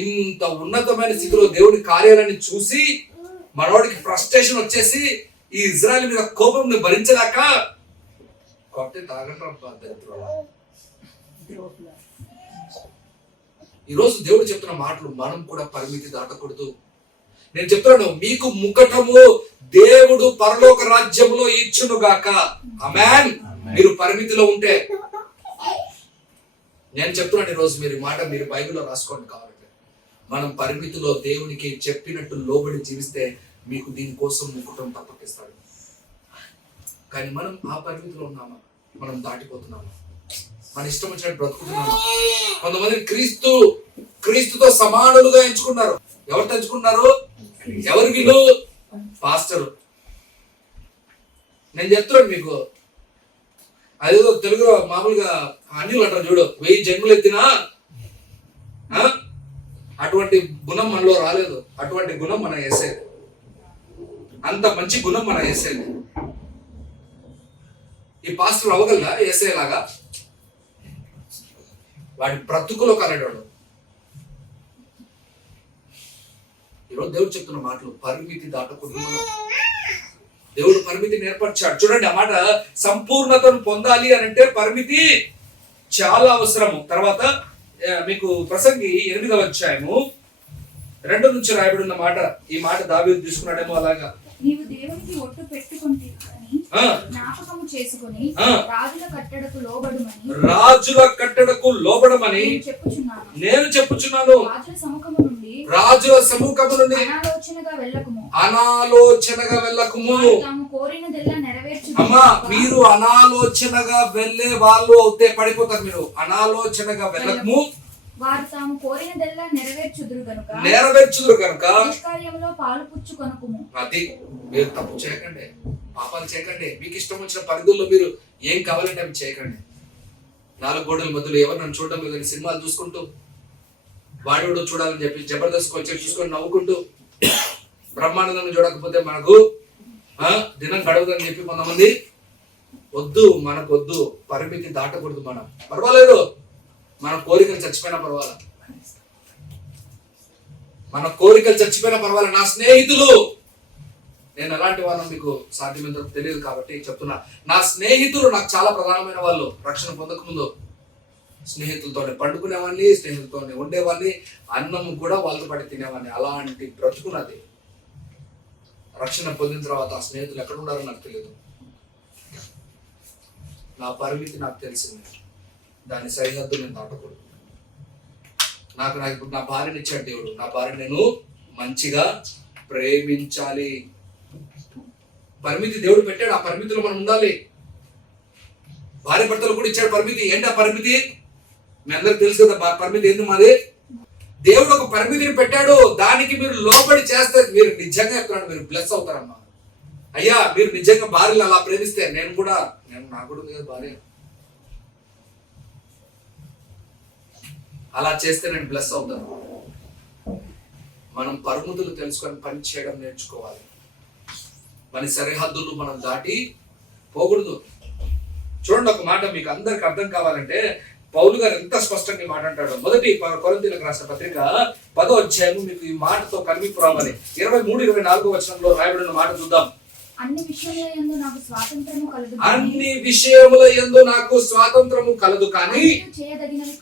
ఇంత ఉన్నతమైన స్థితిలో దేవుడి కార్యాలన్నీ చూసి మనవాడికి ఫ్రస్ట్రేషన్ వచ్చేసి ఈ ఇజ్రాయెల్ మీద కోపం భరించలేక కొట్టి తాగండి. ఈరోజు దేవుడు చెప్తున్న మాటలు మనం కూడా పరిమితి దాటకూడదు. నేను చెప్తున్నాను, మీకు ముకటము దేవుడు పరలోక రాజ్యములో ఇచ్చును గాక. ఆమేన్. మీరు పరిమితిలో ఉంటే, నేను చెప్తున్నాను ఈరోజు మీరు మాట మీరు బైబిల్లో రాసుకోండి. కాబట్టి మనం పరిమితిలో దేవునికి చెప్పినట్టు లోబడి జీవిస్తే మీకు దీనికోసం ముకుటం తప్పకిస్తాడు. కానీ మనం ఆ పరిమితిలో ఉన్నామా? మనం దాటిపోతున్నామా? మన ఇష్టం వచ్చినట్టు బ్రతుకుతున్నామా? కొంతమంది క్రీస్తుతో సమానులుగా ఎంచుకున్నారు. ఎవరు ఎంచుకున్నారు? ఎవరు వీళ్ళు? పాస్టర్. నేను చెప్తున్నాను మీకు, అదేదో తెలుగులో మామూలుగా అన్యులు అంటారు చూడు, 1000 జన్మలు ఎత్తినా అటువంటి గుణం మనలో రాలేదు. అటువంటి గుణం మన యేసేది, అంత మంచి గుణం మన యేసేది. ఈ పాస్టర్ అవ్వగలరా యేసేలాగా? వాడి బ్రతుకులో కలడాడు. ఈరోజు దేవుడు చెప్తున్న మాటలు, పరిమితి దాటకూడదు. దేవుడు పరిమితిని ఏర్పరిచాడు. చూడండి, ఆ మాట సంపూర్ణతను పొందాలి అని అంటే పరిమితి చాలా అవసరము. తర్వాత మీకు ప్రసంగి 8వ అధ్యాయము 2 నుంచి రాయబడిన మాట, ఈ మాట దావీదు తీసుకున్నాడేమో అలాగా. నీవు దేవునికి ఒట్టు పెట్టుకుంటే జ్ఞాపకము చేసుకొని రాజుల కట్టడకు లోబడమని నేను చెప్పుచున్నాను. రాజుల సముఖము నుండి అనాలోచనగా వెళ్ళకుము. అమ్మా, మీరు అనాలోచనగా వెళ్ళే వాళ్ళు అవుతే పడిపోతారు. మీరు అనాలోచనగా వెళ్ళకము. వారు తాము కోరినదెల్లా నెరవేర్చుదురు గనుక నిష్కార్యంలో పాలు పుచ్చుకొనకుము. అది మీరు తప్పు చేయకండి, పాపాలు చేయకండి. మీకు ఇష్టం వచ్చిన పరిధుల్లో మీరు ఏం కావాలంటే అవి చేయకండి. 4 గోడల మధ్యలో ఎవరు నన్ను చూడడం లేదని సినిమాలు చూసుకుంటూ, వాడివాడు చూడాలని చెప్పి జబర్దస్త్ వచ్చి చూసుకొని నవ్వుకుంటూ, బ్రహ్మానందం చూడకపోతే మనకు దినం గడవదని చెప్పి కొంతమంది, వద్దు, మనకొద్దు. పరిమితి దాటకూడదు. మనం పర్వాలేదు, మన కోరికలు చచ్చిపోయినా పర్వాలా. మన కోరికలు చచ్చిపోయినా పర్వాలేదు, నా స్నేహితులు, నేను ఎలాంటి వాళ్ళని మీకు సాధ్యమైనంత తెలియదు కాబట్టి చెప్తున్నా, నా స్నేహితులు నాకు చాలా ప్రధానమైన వాళ్ళు. రక్షణ పొందక ముందు స్నేహితులతోనే పండుకునేవాడిని, స్నేహితులతోనే ఉండేవాడిని, అన్నం కూడా వాళ్ళతో పాటు తినేవాడిని. అలాంటి బ్రతుకున్నది. రక్షణ పొందిన తర్వాత ఆ స్నేహితులు ఎక్కడ ఉండారో నాకు తెలియదు. నా పరిమితి నాకు తెలిసింది, దాని సరిహద్దు నేను దాటకూడదు. నాకు ఇప్పుడు నా భార్యని ఇచ్చాడు దేవుడు, నా భార్య నేను మంచిగా ప్రేమించాలి. పరిమితి దేవుడు పెట్టాడు, ఆ పరిమితిలో మనం ఉండాలి. భార్య భర్తలు కూడా ఇచ్చాడు పరిమితి. ఏంటి ఆ పరిమితి? మీ అందరికి తెలుసు కదా పరిమితి ఏంది మాది. దేవుడు ఒక పరిమితిని పెట్టాడు, దానికి మీరు లోబడి చేస్తే మీరు నిజంగా చెప్తున్నాడు, మీరు బ్లెస్ అవుతారమ్మా. అయ్యా మీరు నిజంగా భార్యలు అలా ప్రేమిస్తే, నాకు కూడా ఉంది కదా భార్య, అలా చేస్తే నేను బ్లెస్ అవుతాను. మనం పరిమితులు తెలుసుకొని పని చేయడం నేర్చుకోవాలి. మన సరిహద్దులు మనం దాటి పోకూడదు. చూడండి, ఒక మాట మీకు అందరికి అర్థం కావాలంటే పౌలు గారు ఎంత స్పష్టంగా మాట అంటాడు. మొదటి కొరింథీయులకు రాసిన పత్రిక 10వ అధ్యాయము మీకు ఈ మాటతో కనిపింపు రావాలి. 23-24 వచనంలో రాయబడిన మాట చూద్దాం. అన్ని విషయముల యందు నాకు స్వాతంత్రము కలదు, అన్ని విషయముల యందు నాకు స్వాతంత్రము కలదు, కానీ అన్ని చేయదగినవి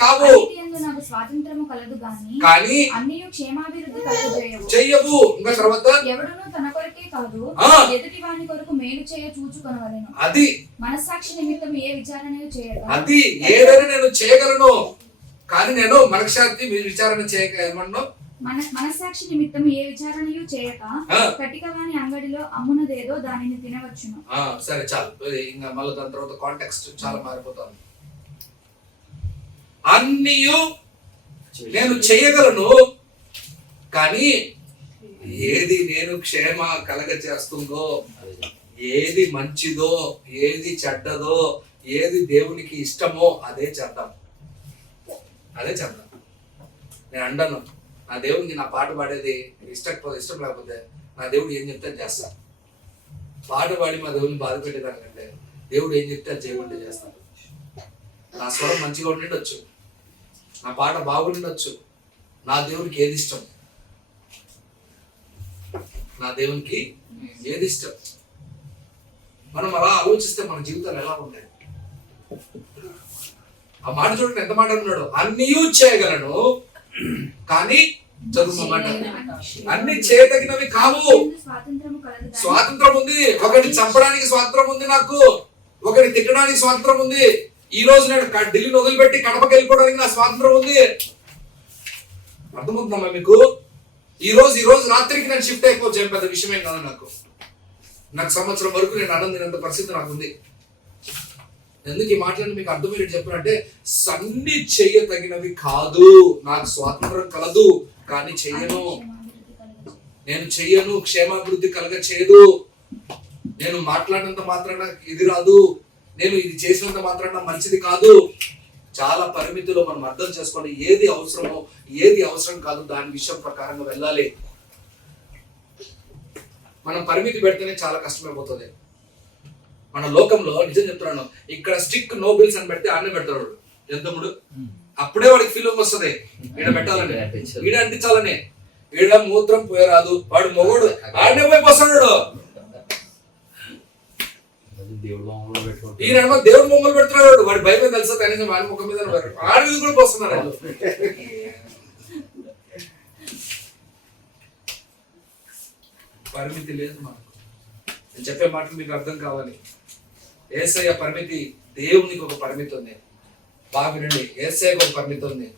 కావు. యందు నాకు స్వాతంత్రము కలదు కానీ అన్ని క్షేమాభివృద్ధి కలుగజేయవు. చెయ్యవు. ఇంకా తర్వాత ఎవడును తన కొరకే కాదు, ఎదుటి వాని కొరకు మేలు చేయ చూచుకొనవలెను. అది మనస్సాక్షి నిమిత్తం ఏ విచారణ చేయక, అది ఏదైనా నేను చేయగలను, కానీ నేను మనస్సాక్షి విచారణ చేయక ఏమన్నా మనస్సాక్షి నిమిత్తం ఏ విచారణయు చేయక కటిక వాని అంగడిలో అమ్మునదేదో దానిని తినవచ్చును. సరే చాలు, ఇంకా మళ్ళీ దాని తర్వాత కాంటెక్స్ట్ చాలా మారిపోతుంది. అన్నీ నేను చేయగలను, కానీ ఏది నేను క్షేమ కలగ చేస్తుందో, ఏది మంచిదో, ఏది చెడ్డదో, ఏది దేవునికి ఇష్టమో అదే చేద్దాం. నేను అంటాను, నా దేవునికి నా పాట పాడేది ఇష్టం లేకపోతే నా దేవుడు ఏం చెప్తే చేస్తా. పాట పాడి మా దేవుడిని బాధ పెట్టేదానికంటే దేవుడు ఏం చెప్తే అది చేయమంటే చేస్తాను. నా స్వరం మంచిగా ఉండిండొచ్చు, నా పాట బాగుండొచ్చు, నా దేవునికి ఏది ఇష్టం, నా దేవునికి ఏది ఇష్టం, మనం అలా ఆలోచిస్తే మన జీవితాలు ఎలా ఉంటాయి. ఆ మాట చూడండి, ఎంత మాట అన్నాడు, అన్నీ చేయగలను కానీ చదువుమాట అన్ని చేయదగినవి కావు. స్వాతంత్రం ఉంది, ఒకటి చంపడానికి స్వాతంత్రం ఉంది, నాకు ఒకటి తిట్టడానికి స్వాతంత్రం ఉంది. ఈ రోజు నేను ఢిల్లీని వదిలిపెట్టి కడపకి వెళ్ళిపోవడానికి నా స్వాతంత్రం ఉంది. అర్థమవుతుందమ్మా మీకు? ఈ రోజు రాత్రికి నేను షిఫ్ట్ అయిపోవచ్చు, ఏం పెద్ద విషయమే కాదు. నాకు సంవత్సరం వరకు నేను ఆనందినంత పరిస్థితి నాకు ఉంది. ఎందుకు ఈ మాటలను మీకు అర్థమయ్యేది చెప్పాలంటే, అన్ని చెయ్యతగినవి కాదు, నాకు స్వాతంత్రం కలదు, కానీ చెయ్యను. నేను చెయ్యను, క్షేమాభివృద్ధి కలగ చేయదు. నేను మాట్లాడినంత మాత్రాన ఇది రాదు, నేను ఇది చేసినంత మాత్రాన మంచిది కాదు. చాలా పరిమితిలో మనం అర్థం చేసుకోండి, ఏది అవసరమో ఏది అవసరం కాదు దాని విషయం ప్రకారంగా వెళ్ళాలి. మనం పరిమితి పెడితేనే చాలా కష్టమైపోతుంది. మన లోకంలో నిజం చెప్తున్నాను, ఇక్కడ స్టిక్ నో బిల్స్ అని పెడితే అన్నీ పెడతాడు ఎంతముడు. అప్పుడే వాడికి ఫీలింగ్ వస్తుంది, ఈడ పెట్టాలని, ఈడ అంటించాలని. ఈడ మూత్రం పోయరాదు, వాడు మొగోడు ఆడనే పోయి పోస్తున్నాడు. ఈయన దేవుడు మొమ్మలు పెడుతున్నాడు, వాడి భయం తెలుసా కనీసం వాడి ముఖం మీద ఆడ మీద కూడా పోస్తున్నాడు. పరిమితి లేదు మనకు. నేను చెప్పే మాటలు మీకు అర్థం కావాలి. యేసయ్య పరిమితి, దేవునికి ఒక పరిమితి ఉంది. బాగా వినండి, యేసయ్యకు ఒక పరిమితి ఉంది,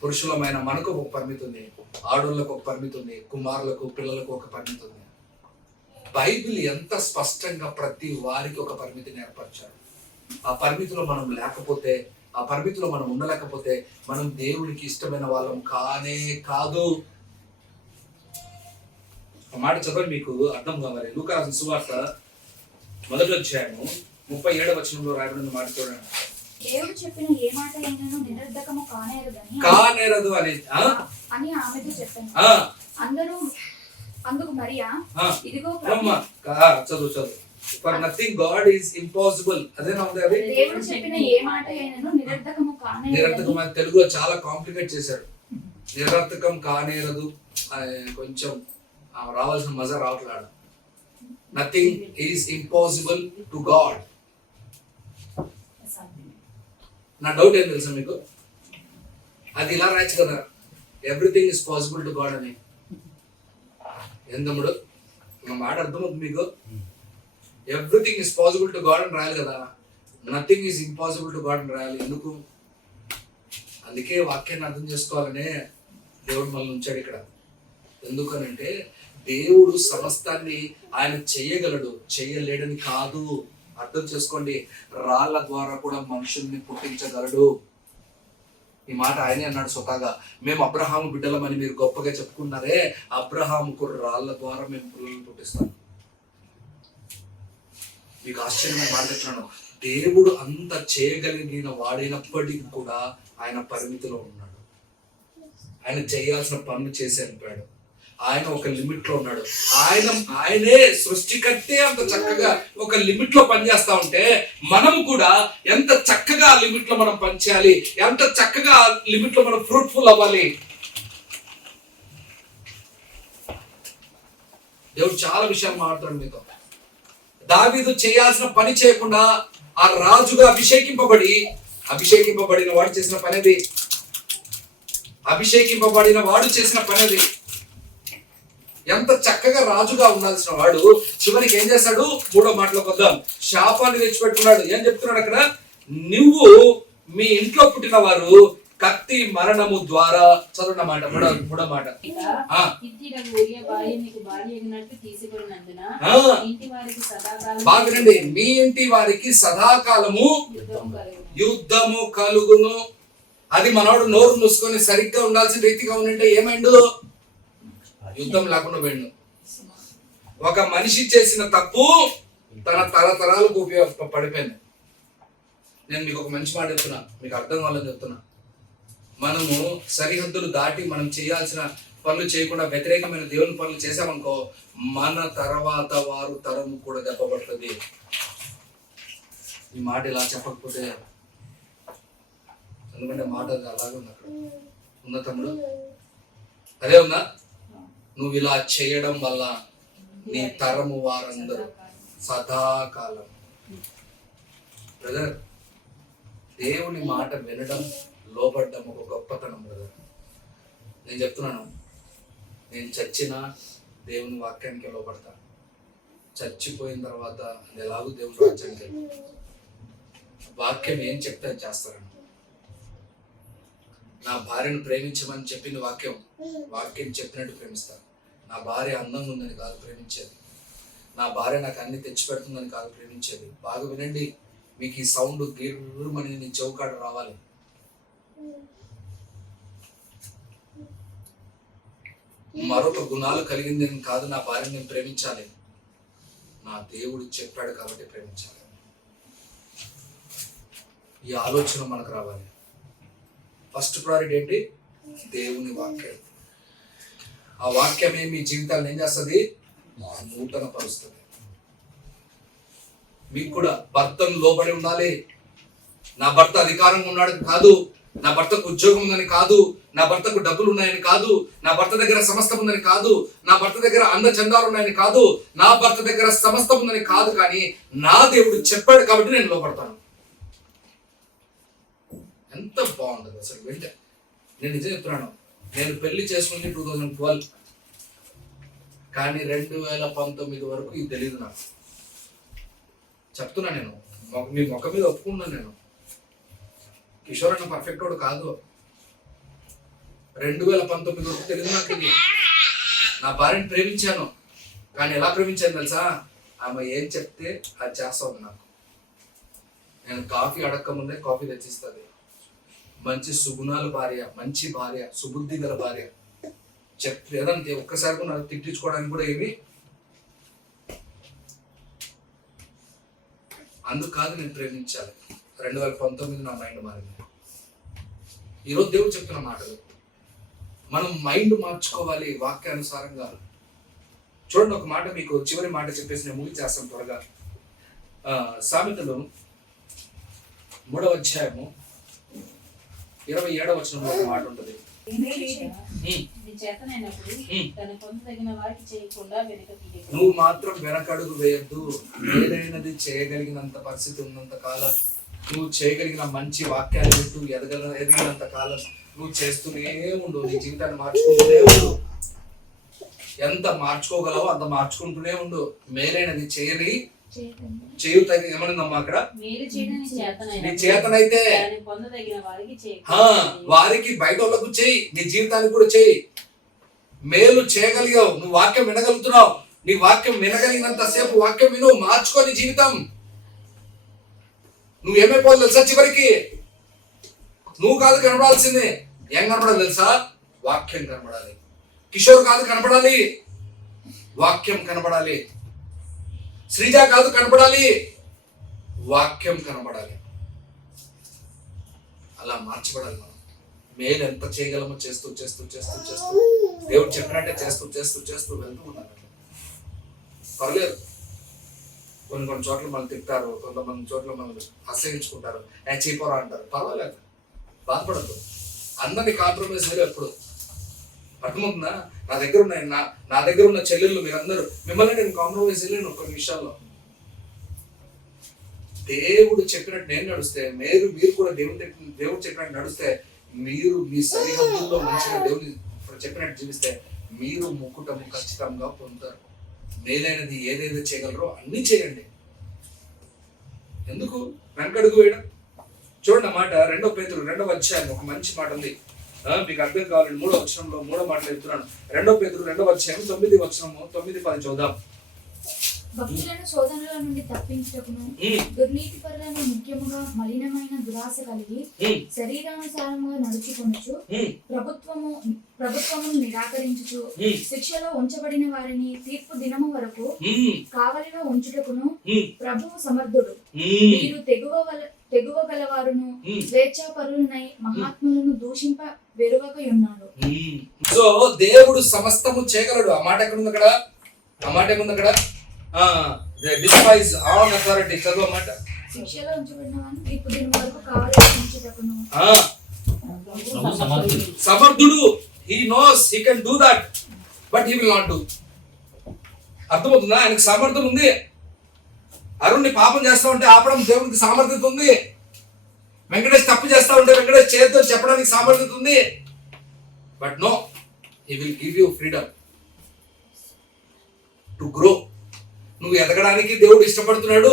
పురుషులమైన మనకు ఒక పరిమితి ఉంది, ఆడోళ్ళకు ఒక పరిమితి ఉంది, కుమారులకు పిల్లలకు ఒక పరిమితి ఉంది. బైబిల్ ఎంత స్పష్టంగా ప్రతి వారికి ఒక పరిమితిని ఏర్పరిచారు. ఆ పరిమితిలో మనం లేకపోతే, ఆ పరిమితిలో మనం ఉండలేకపోతే మనం దేవునికి ఇష్టమైన వాళ్ళం కానే కాదు. ఆ మాట చదవండి, మీకు అర్థం కావాలి. లూకా రాసిన సువార్త 1వ అధ్యాయము 37వ వచనంలో రాయబడిన మాట చూడండి. దేవుడు చెప్పిన ఏ మాట అయినను నిరర్ధకము కానేరదు అని ఆమెతో చెప్పాను. అందుకు మరియా, ఇదిగో చదువు for nothing God is impossible. అదేనా ఉంది అది? దేవుడు చెప్పిన ఏ మాట అయినను నిరర్ధకము తెలుగులో చాలా కాంప్లికేట్ చేశాడు. నిరర్థకం కానేరదు. కొంచెం రావాల్సిన మజా రావట్లేదు. Nothing is impossible to God. నా డౌట్ ఏం తెలుసా మీకు? అది ఇలా రాయచ్చు కదా, everything is possible to God అని. ఏం తమ్ముడు, నా మాట అర్థమవుతుంది మీకు? Everything is possible to God అని రాయాలి కదా, nothing is impossible to God అని రాయాలి. ఎందుకు? అందుకే వాక్యాన్ని అర్థం చేసుకోవాలనే దేవుడు మనల్ని ఉంచాడు ఇక్కడ. ఎందుకనంటే దేవుడు సమస్తాన్ని ఆయన చేయగలడు, చేయలేడని కాదు. అర్థం చేసుకోండి. రాళ్ల ద్వారా కూడా మనుషుల్ని పుట్టించగలడు. ఈ మాట ఆయనే అన్నాడు స్వతహాగా. మేము అబ్రహాము బిడ్డలమని మీరు గొప్పగా చెప్పుకున్నారే, అబ్రహాముకు రాళ్ల ద్వారా మేము పిల్లలు పుట్టిస్తాం. మీకు ఆశ్చర్యమైన మాట చెప్తున్నాను. దేవుడు అంత చేయగలిగిన వాడైనప్పటికీ కూడా ఆయన పరిమితిలో ఉన్నాడు. ఆయన చేయాల్సిన పనులు చేసి అనిపాడు. ఆయన ఒక లిమిట్ లో ఉన్నాడు. ఆయనే సృష్టికర్తే అంత చక్కగా ఒక లిమిట్ లో పనిచేస్తా ఉంటే మనం కూడా ఎంత చక్కగా ఆ లిమిట్ లో మనం పనిచేయాలి, ఎంత చక్కగా ఆ లిమిట్ లో మనం ఫ్రూట్ఫుల్ అవ్వాలి. దేవుడు చాలా విషయాలు మాట్లాడుతాడు మీతో. దావీదు చేయాల్సిన పని చేయకుండా ఆ రాజుగా అభిషేకింపబడిన వాడు చేసిన పనేది. అభిషేకింపబడిన వాడు చేసిన పనేది. ఎంత చక్కగా రాజుగా ఉండాల్సిన వాడు చివరికి ఏం చేశాడు? 3వ మాటలోకి వద్దాం. శాపాన్ని తెచ్చిపెట్టుకున్నాడు. ఏం చెప్తున్నాడు అక్కడ? నువ్వు మీ ఇంట్లో పుట్టిన వారు కత్తి మరణము ద్వారా, చదువున్న మాట, 3వ మాట. బాగునండి. మీ ఇంటి వారికి సదాకాలము యుద్ధము కలుగును. అది మనోడు నోరు మూసుకొని సరిగ్గా ఉండాల్సిన రీతిగా ఉంటే ఏమైండు? యుద్ధం లేకుండా పోయిండు. ఒక మనిషి చేసిన తప్పు తన తరతరాలకు పడిపోయింది. నేను మీకు ఒక మంచి మాట చెప్తున్నా, మీకు అర్థం కావాలని చెప్తున్నా. మనము సరిహద్దులు దాటి మనం చేయాల్సిన పనులు చేయకుండా వ్యతిరేకమైన దేవుని పనులు చేసామనుకో, మన తర్వాత వారు తరము కూడా దెబ్బపడుతుంది. ఈ మాట ఇలా చెప్పకపోతే, ఎందుకంటే మాట అలాగే ఉంది అక్కడ. ఉందా తమ్ముడు? అదే ఉందా? నువ్వు ఇలా చేయడం వల్ల నీ తరము వారందరూ సదాకాలం. బ్రదర్, దేవుని మాట వినడం, లోబడ్డం ఒక గొప్పతనం బ్రదర్. నేను చెప్తున్నాను, నేను చచ్చినా దేవుని వాక్యానికి లోబడతాను. చచ్చిపోయిన తర్వాత ఎలాగూ దేవుని రాజ్యానికి వాక్యం ఏం చెప్తే చేస్తాను. నా భార్యను ప్రేమించమని చెప్పింది వాక్యం చెప్పినట్టు ప్రేమిస్తాను. నా భార్య అందంగా ఉందని కాదు ప్రేమించేది. నా భార్య నాకు అన్ని తెచ్చిపెడుతుందని కాదు ప్రేమించేది. బాగా వినండి, మీకు ఈ సౌండ్ గిర్రమని నీ చౌకాడ రావాలి. మరొక గుణాలు కలిగింది కాదు నా భార్యను నేను ప్రేమించాలి. నా దేవుడు చెప్పాడు కాబట్టి ప్రేమించాలి. ఈ ఆలోచన మనకు రావాలి. ఫస్ట్ ప్రయారిటీ ఏంటి? దేవుని వాక్యం. ఆ వాక్యమే మీ జీవితాన్ని ఏం చేస్తుంది? నూతన పరుస్తుంది. మీకు కూడా భర్తను లోబడి ఉండాలి. నా భర్త అధికారంగా ఉన్నాడు కాదు, నా భర్తకు ఉద్యోగం ఉందని కాదు, నా భర్తకు డబ్బులు ఉన్నాయని కాదు, నా భర్త దగ్గర సమస్తం ఉందని కాదు, నా భర్త దగ్గర అందచందాలు ఉన్నాయని కాదు, నా భర్త దగ్గర సమస్తం ఉందని కాదు, కానీ నా దేవుడు చెప్పాడు కాబట్టి నేను లోపడతాను. ఎంత బాగుంటుంది అసలు వింటే. నేను నిజం చెప్తున్నాను, నేను పెళ్లి చేసుకుంది 2012, కానీ 2019 వరకు ఇది తెలియదు నాకు. చెప్తున్నా, నేను మీ మొక్క మీద ఒప్పుకున్నాను. నేను కిషోర్ అన్న పర్ఫెక్ట్ వాడు కాదు. 2019 వరకు తెలియదు నాకు ఇది. నా భార్యను ప్రేమించాను, కానీ ఎలా ప్రేమించాను తెలుసా? ఆమె ఏం చెప్తే అది చేస్తుంది నాకు. నేను కాఫీ అడక్క ముందే కాఫీ తెచ్చిస్తుంది. మంచి సుగుణాల భార్య, మంచి భార్య, సుబుద్ధి గల భార్య. ఏదంటే ఒక్కసారి కూడా నాకు తిట్టించుకోవడానికి కూడా ఏమి అందుకు కాదు నేను ప్రేమించాలి. 2019 నా మైండ్ మారింది. ఈరోజు దేవుడు చెప్తున్న మాటలు మనం మైండ్ మార్చుకోవాలి వాక్యానుసారంగా. చూడండి, ఒక మాట మీకు చివరి మాట చెప్పేసి నేను ముగించేస్తాను త్వరగా. సామెతలు 3వ అధ్యాయము 27వ వచనంలో ఒక మాట ఉంటుంది. నీ చేతనైనప్పుడు తన పొందదగిన వారికి చేయకుండా వెనుక తీయకు. నువ్వు మాత్రం వెనకడుగు వేయద్దు. ఏదైనది చేయగలిగినంత పరిస్థితి ఉన్నంత కాలం నువ్వు చేయగలిగిన మంచి వాక్యాలు వింటూ ఎదిగినంత కాలం నువ్వు చేస్తూనే ఉండు. నీ జీవితాన్ని మార్చుకుంటూనే ఉండు. ఎంత మార్చుకోగలవో అంత మార్చుకుంటూనే ఉండు. మేలైనది చేయని చేయు ఏమనిందమ్మా అక్కడ? మేలు చేయడం నీ చేతనైతే దాన్ని పొందదగిన వారికి చేయకు. వారికి బయట వాళ్ళకు చేయి, నీ జీవితానికి కూడా చేయి. మేలు చేయగలిగావు, నువ్వు వాక్యం వినగలుగుతున్నావు. నీ వాక్యం వినగలిగినంత సేపు వాక్యం విను, మార్చుకో నీ జీవితం. నువ్వేమైపోవాలి తెలుసా? చివరికి నువ్వు కాదు కనపడాల్సిందే. ఏం కనపడాలి తెలుసా? వాక్యం కనపడాలి. కిషోర్ కాదు కనపడాలి, వాక్యం కనపడాలి. శ్రీజ కాదు కనపడాలి, వాక్యం కనపడాలి. అలా మార్చబడాలి మనం. మేలు ఎంత చేయగలమో చేస్తూ చేస్తూ చేస్తూ చేస్తూ దేవుడు చెప్పినట్టే చేస్తూ చేస్తూ చేస్తూ వెళ్తూ ఉండాలి. పర్లేదు, కొన్ని చోట్ల మనం తింటారు, కొంతమంది చోట్ల మనం అసహించుకుంటారు, చీపోరా అంటారు. పర్వాలేదు, బాధపడద్దు. అందరినీ కాంప్రమైజ్ లేదు ఎప్పుడు. అర్థమవుతుందా? నా దగ్గర ఉన్న చెల్లెళ్ళు మీరందరూ, మిమ్మల్ని నేను కాంప్రమైజ్ చేయలేను కొన్ని విషయాల్లో. దేవుడు చెప్పినట్టు నేను నడుస్తే, మీరు కూడా దేవుడు చెప్పినట్టు నడుస్తే, మీరు మీ సరిహద్దుల్లో మంచిగా దేవుని చెప్పినట్టు జీవిస్తే మీరు ముక్కుటము ఖచ్చితంగా పొందుతారు. మేలైనది ఏదైతే చేయగలరో అన్నీ చేయండి. ఎందుకు వెనకడుగు వేయడం? చూడండి మాట 2 పేతురు 2వ అధ్యాయం ఒక మంచి మాట ఉంది. మీకు అర్థం కావాలండి. 3వ వచనంలో 3వ మాట చెప్తున్నాను. 2 పేతురు 2వ అధ్యాయం 9వ వచనము 9-10 చూద్దాం. భక్తులను శోధనల నుండి తప్పించుటకును దుర్నీతి పరులను ముఖ్యముగా మలినమైన దురాశ కలిగి శరీరానుసారముగా నడుచుకొనుచు ప్రభుత్వమును నిరాకరించుచు శిక్షలో ఉంచబడిన వారిని తీర్పు దినము వరకు కావలిలో ఉంచుటకును ప్రభువు సమర్థుడు. మీరు తెగువ గలవారును స్వేచ్ఛాపరులనై మహాత్ములను దూషింప వెరువకయున్నారు. సో దేవుడు సమస్తము చేయగలడు. ఆ మాట ఎక్కడుంది అక్కడ? ఆ మాట ఏముంది అక్కడ? Despise all authority. చదువు మాట. శిక్షలో ఉంచబడిన వారిని తీర్పు దినం వరకు కావలిలో ఉంచుటకును. సమర్థుడు. He knows he can do that, but he will not do. అర్థమవుతుందా? ఆయనకు సామర్థ్యం ఉంది. అరుణ్ని పాపం చేస్తా ఉంటే ఆపడం దేవునికి సామర్థ్యత ఉంది. వెంకటేష్ తప్పు చేస్తా ఉంటే వెంకటేష్ చేతితో చెప్పడానికి సామర్థ్యత ఉంది. But no, he will give you freedom to grow. నువ్వు ఎదగడానికి దేవుడు ఇష్టపడుతున్నాడు.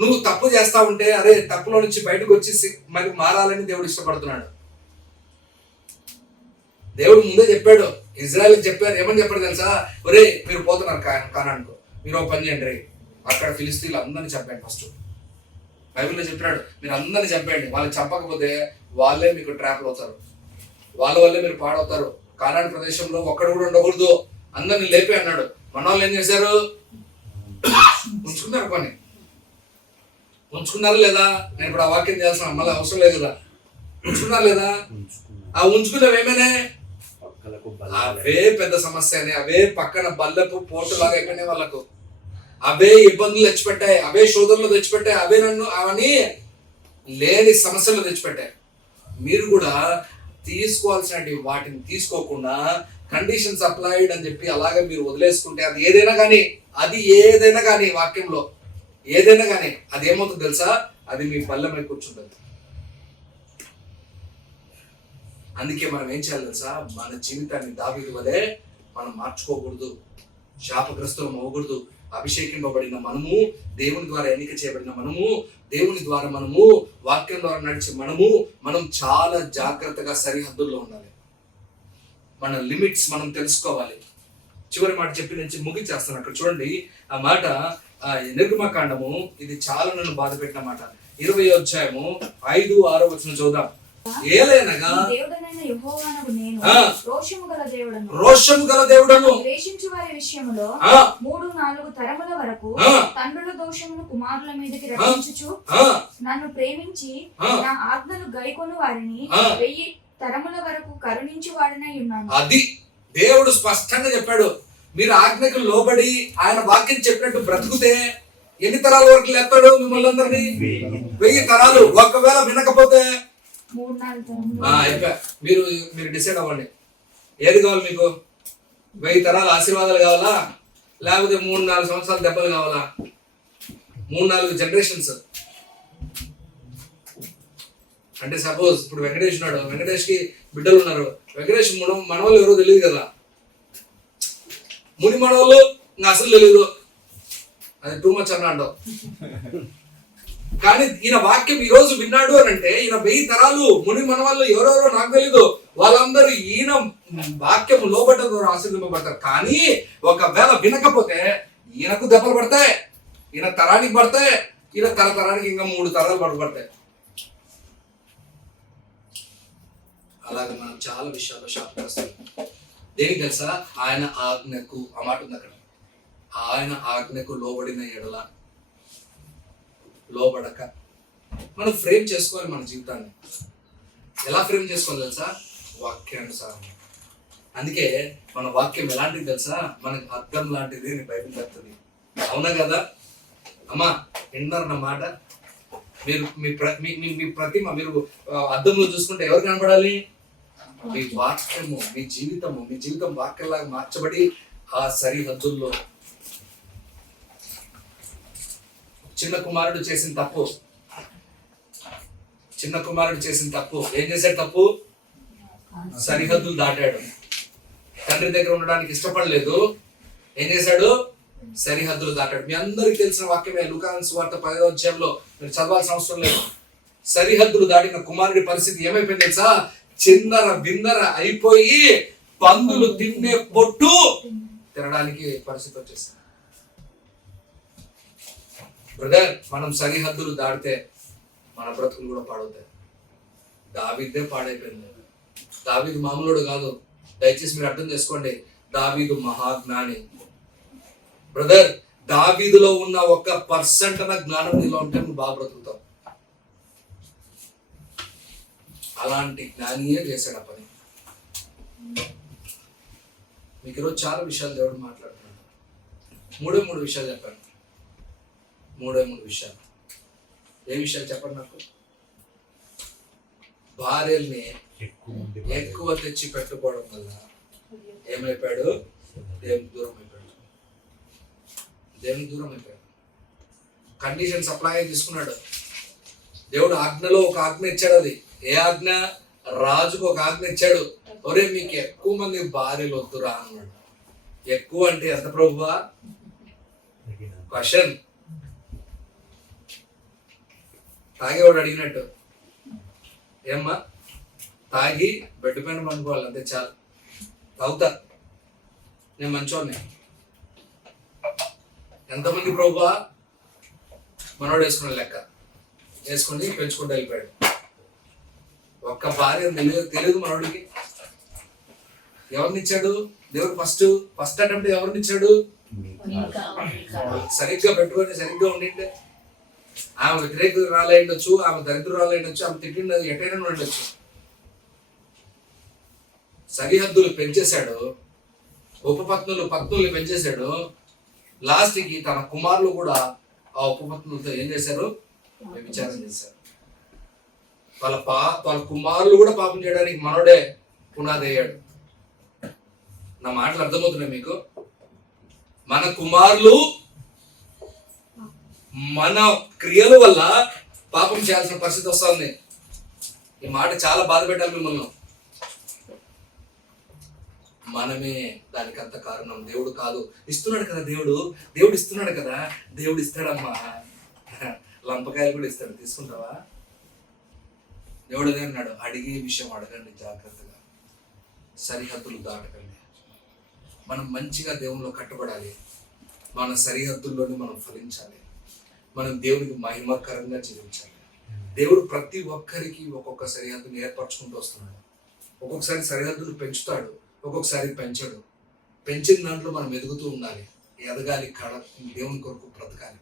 నువ్వు తప్పు చేస్తా ఉంటే అరే తప్పులో నుంచి బయటకు వచ్చి మరి మారాలని దేవుడు ఇష్టపడుతున్నాడు. దేవుడు ముందే చెప్పాడు, ఇజ్రాయెల్కి చెప్పారు. ఏమని చెప్పాడు తెలుసా? ఒరే మీరు పోతున్నారు కానానుకో, మీరు ఒక పని చేయండి, అక్కడ ఫిలిస్తీన్లు అందరినీ చంపండి. ఫస్ట్ బైబిల్లో చెప్పాడు, మీరు అందరినీ చంపండి. వాళ్ళు చంపకపోతే వాళ్ళే మీకు ట్రాప్లు అవుతారు, వాళ్ళ వల్లే మీరు పాడవుతారు. కానాను ప్రదేశంలో ఒక్కడు కూడా ఉండకూడదు, అందరిని లేపి అన్నాడు. మన వాళ్ళు ఏం చేశారు? ఉంచుకున్నారు. కొన్ని ఉంచుకున్నారు లేదా? నేను ఇప్పుడు ఆ వాక్యం చేయాల్సిన మళ్ళీ అవసరం లేదు కదా. ఉంచుకున్నారు లేదా? ఆ ఉంచుకున్నవి ఏమైనా అవే పెద్ద సమస్య అని, అవే పక్కన బల్లపు పోటులాగా అయిపోయినాయి వాళ్ళకు. అవే ఇబ్బందులు తెచ్చిపెట్టాయి, అవే శోధనలు తెచ్చిపెట్టాయి, అవన్నీ లేని సమస్యలు తెచ్చిపెట్టాయి. మీరు కూడా తీసుకోవాల్సిన వాటిని తీసుకోకుండా కండిషన్స్ అప్లైడ్ అని చెప్పి అలాగే మీరు వదిలేసుకుంటే అది ఏదైనా కానీ వాక్యంలో ఏదైనా కానీ అది ఏమవుతుంది తెలుసా? అది మీ బల్లమై కూర్చుంటుంది. అందుకే మనం ఏం చేయాలి తెలుసా? మన జీవితాన్ని దావీదు వలె మనం మార్చుకోకూడదు, శాపగ్రస్తులం అవ్వకూడదు. అభిషేకింపబడిన మనము, దేవుని ద్వారా ఎన్నిక చేయబడిన మనము, దేవుని ద్వారా మనము వాక్యం ద్వారా నడిచే మనం చాలా జాగ్రత్తగా సరిహద్దుల్లో ఉండాలి. మన లిమిట్స్ మనం తెలుసుకోవాలి. చివరి మాట చెప్పి నుంచి ముగించేస్తాను. అక్కడ చూడండి ఆ మాట, నిర్గమకాండము. ఇది చాలా నన్ను బాధ పెట్టిన మాట. 20వ అధ్యాయము 5-6 వచనం చూద్దాం. ఏలైనగా దేవుడనైన యెహోవానగు నేను రోషము గల దేవుడను ద్వేషించు వారి విషయములో 3-4 తరముల వరకు తండ్రుల దోషమును కుమారుల మీదకి రప్పించుచు నన్ను ప్రేమించి నా ఆజ్ఞలు గైకొను వారిని 1000 తరముల వరకు కరుణించు వాడనై ఉన్నాను. అది దేవుడు స్పష్టంగా చెప్పాడు. మీరు ఆజ్ఞకు లోబడి ఆయన వాక్యం చెప్పినట్టు బ్రతుకుతే ఎన్ని తరాల వరకు లేస్తాడు మిమ్మల్ని అందరినీ? 1000 తరాలు. ఒకవేళ వినకపోతే 3-4 తరములు అయిపోయా. మీరు మీరు డిసైడ్ అవ్వండి, ఏది కావాలి మీకు? 1000 తరాల ఆశీర్వాదాలు కావాలా, లేకపోతే 3-4 సంవత్సరాల దెబ్బలు కావాలా? 3-4 జనరేషన్స్ అంటే సపోజ్ ఇప్పుడు వెంకటేష్ ఉన్నాడు, వెంకటేష్ కి బిడ్డలు ఉన్నారు, వెంకటేష్ మనవాళ్ళు ఎవరో తెలియదు కదా, ముని మనవాళ్ళు ఇంకా అసలు తెలియదు, అది టూ మచ్ అన్న అంటావు. కానీ ఈయన వాక్యం ఈ రోజు విన్నాడు అని అంటే ఈయన 1000 తరాలు ముని మనవాళ్ళు ఎవరెవరో నాకు తెలీదు, వాళ్ళందరూ ఈయన వాక్యం లోబడ్డ ద్వారా ఆశీర్వదింపబడతారు. కానీ ఒకవేళ వినకపోతే ఈయనకు దెబ్బలు పడతాయి, ఈయన తరానికి పడతాయి, ఈయన తరానికి ఇంకా 3 తరాలు పడతాయి. అలాగే మనం చాలా విషయాల్లో షాప్ చేస్తాం. దేనికి తెలుసా? ఆయన ఆజ్ఞకు, ఆ మాట ఉంది అక్కడ, ఆయన ఆజ్ఞకు లోబడిన ఎడల, లోబడక మనం ఫ్రేమ్ చేసుకోవాలి మన జీవితాన్ని. ఎలా ఫ్రేమ్ చేసుకోవాలి తెలుసా? వాక్యానుసారం. అందుకే మన వాక్యం ఎలాంటిది తెలుసా? మనకి అర్థం లాంటిది అని బైబిల్ చెప్తుంది. అవునా కదా అమ్మా? విన్నారు నా మాట? మీరు మీ ప్రతిమ మీరు అద్దంలో చూసుకుంటే ఎవరు కనపడాలి? మీ వాక్యము, మీ జీవితం వాక్యంలాగా మార్చబడి ఆ సరిహద్దుల్లో. చిన్న కుమారుడు చేసిన తప్పు ఏం చేశాడు? తప్పు సరిహద్దులు దాటాడు. తండ్రి దగ్గర ఉండడానికి ఇష్టపడలేదు, ఏం చేశాడు? సరిహద్దులు దాటాడు. మీ అందరికి తెలిసిన వాక్యమే, లూకాసు సువార్త 10వ అధ్యాయంలో, మీరు చదవాల్సిన అవసరం లేదు. సరిహద్దులు దాటిన కుమారుడి పరిస్థితి ఏమైపోయింది తెలుసా? చిందర బిందర అయిపోయి పందులు తిన్నే పొట్టు తినడానికి పరిస్థితి వచ్చేస్తుంది. బ్రదర్, మనం సరిహద్దులు దాటితే మన బ్రతుకులు కూడా పాడవుతాయి. దావీదే పాడైపోయింది. దావీదు మామూలుడు కాదు, దయచేసి మీరు అర్థం చేసుకోండి. దావీదు మహాజ్ఞాని. బ్రదర్, దావీదులో ఉన్న 1% అన్న జ్ఞానం నీలో ఉంటే నువ్వు బాగా బ్రతుకుతావు. అలాంటి జ్ఞానియే చేశాడు ఆ పని. మీకు ఈరోజు చాలా విషయాలు దేవుడు మాట్లాడుతున్నాడు. 3 విషయాలు చెప్పాను. 3 విషయాలు. ఏ విషయాలు చెప్పండి నాకు? భార్యల్ని ఎక్కువ తెచ్చి పెట్టుకోవడం వల్ల ఏమైపోయాడు? దేవునికి దూరం అయిపోయాడు. కండిషన్ సప్లై తీసుకున్నాడు. దేవుడు ఆజ్ఞలో ఒక ఆజ్ఞ ఇచ్చాడు. అది ఏ ఆజ్ఞ? రాజుకు ఒక ఆజ్ఞ ఇచ్చాడు. ఒరే, మీకు ఎక్కువ మంది భార్యలు వద్దురా అన్నాడు. ఎక్కువ అంటే ఎంత ప్రభువా? క్వశ్చన్. తాగేవాడు అడిగినట్టు, ఏమ్మా తాగి బెడ్ పైన పండుకోవాలి, అంతే చాలు. తాగుతా, నేను మంచోడిని. ఎంతమంది ప్రభువా? మనోడు వేసుకున్న లెక్క వేసుకుని పెంచుకుంటూ వెళ్ళిపోయాడు. ఒక్క భార్య తెలియదు మనోడికి. ఎవరినిచ్చాడు దేవుడు? ఫస్ట్ అటెంప్ట్ ఎవరినిచ్చాడు? సరిగ్గా పెట్టుకొని సరిగ్గా ఉండింటే ఆమె వ్యతిరేకురాలు అయ్యుండొచ్చు, ఆమె దరిద్రురాలు అయ్యుండొచ్చు, ఆమె తిట్టిన ఎటైనా ఉండొచ్చు. సరిహద్దులు పెంచేశాడు, పత్నులు పెంచేశాడు. లాస్ట్కి తన కుమారులు కూడా ఆ ఉపపత్నులతో ఏం చేశారు? వ్యభిచారం చేశారు. వాళ్ళ కుమారులు కూడా పాపం చేయడానికి మనోడే పునాది అయ్యాడు. నా మాటలు అర్థమవుతున్నాయి మీకు? మన కుమారులు మన క్రియల వల్ల పాపం చేయాల్సిన పరిస్థితి వస్తుంది. ఈ మాట చాలా బాధ పెట్టాలి మిమ్మల్ని. మనమే దానికంత కారణం. దేవుడు కాదు. ఇస్తున్నాడు కదా దేవుడు ఇస్తున్నాడు కదా, దేవుడు ఇస్తాడమ్మా. లంపకాయలు కూడా ఇస్తాడు, తీసుకుంటావా? దేవుడు అదే అన్నాడు, అడిగే విషయం అడగండి జాగ్రత్తగా, సరిహద్దులు దాటకండి. మనం మంచిగా దేవునిలో కట్టుబడాలి. మన సరిహద్దుల్లోనే మనం ఫలించాలి. మనం దేవునికి మహిమకరంగా జీవించాలి. దేవుడు ప్రతి ఒక్కరికి ఒక్కొక్క సరిహద్దును ఏర్పరచుకుంటూ వస్తున్నాడు. ఒక్కొక్కసారి సరిహద్దులు పెంచుతాడు, ఒక్కొక్కసారి పెంచడు. పెంచిన దాంట్లో మనం ఎదుగుతూ ఉండాలి, ఎదగాలి, దేవుని కొరకు బ్రతకాలి.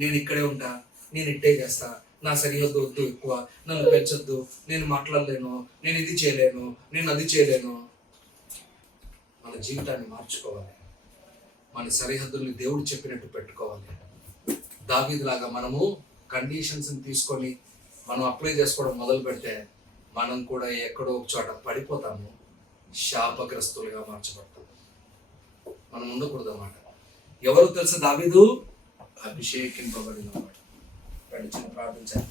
నేను ఇక్కడే ఉంటా, నేను ఇట్టే చేస్తా, నా సరిహద్దు వద్దు, ఎక్కువ నన్ను పెంచొద్దు, నేను మాట్లాడలేను, నేను ఇది చేయలేను, నేను అది చేయలేను. మన జీవితాన్ని మార్చుకోవాలి. మన సరిహద్దుల్ని దేవుడు చెప్పినట్టు పెట్టుకోవాలి. దావీదులాగా మనము కండిషన్స్ తీసుకొని మనం అప్లై చేసుకోవడం మొదలు పెడితే మనం కూడా ఎక్కడో ఒక చోట పడిపోతాము, శాపగ్రస్తులుగా మార్చబడతాం. మనం ఉండకూడదు అన్నమాట. ఎవరు తెలుసు? దావీదు అభిషేకింపబడిన వాడు. చిన్న ప్రార్థించాలి.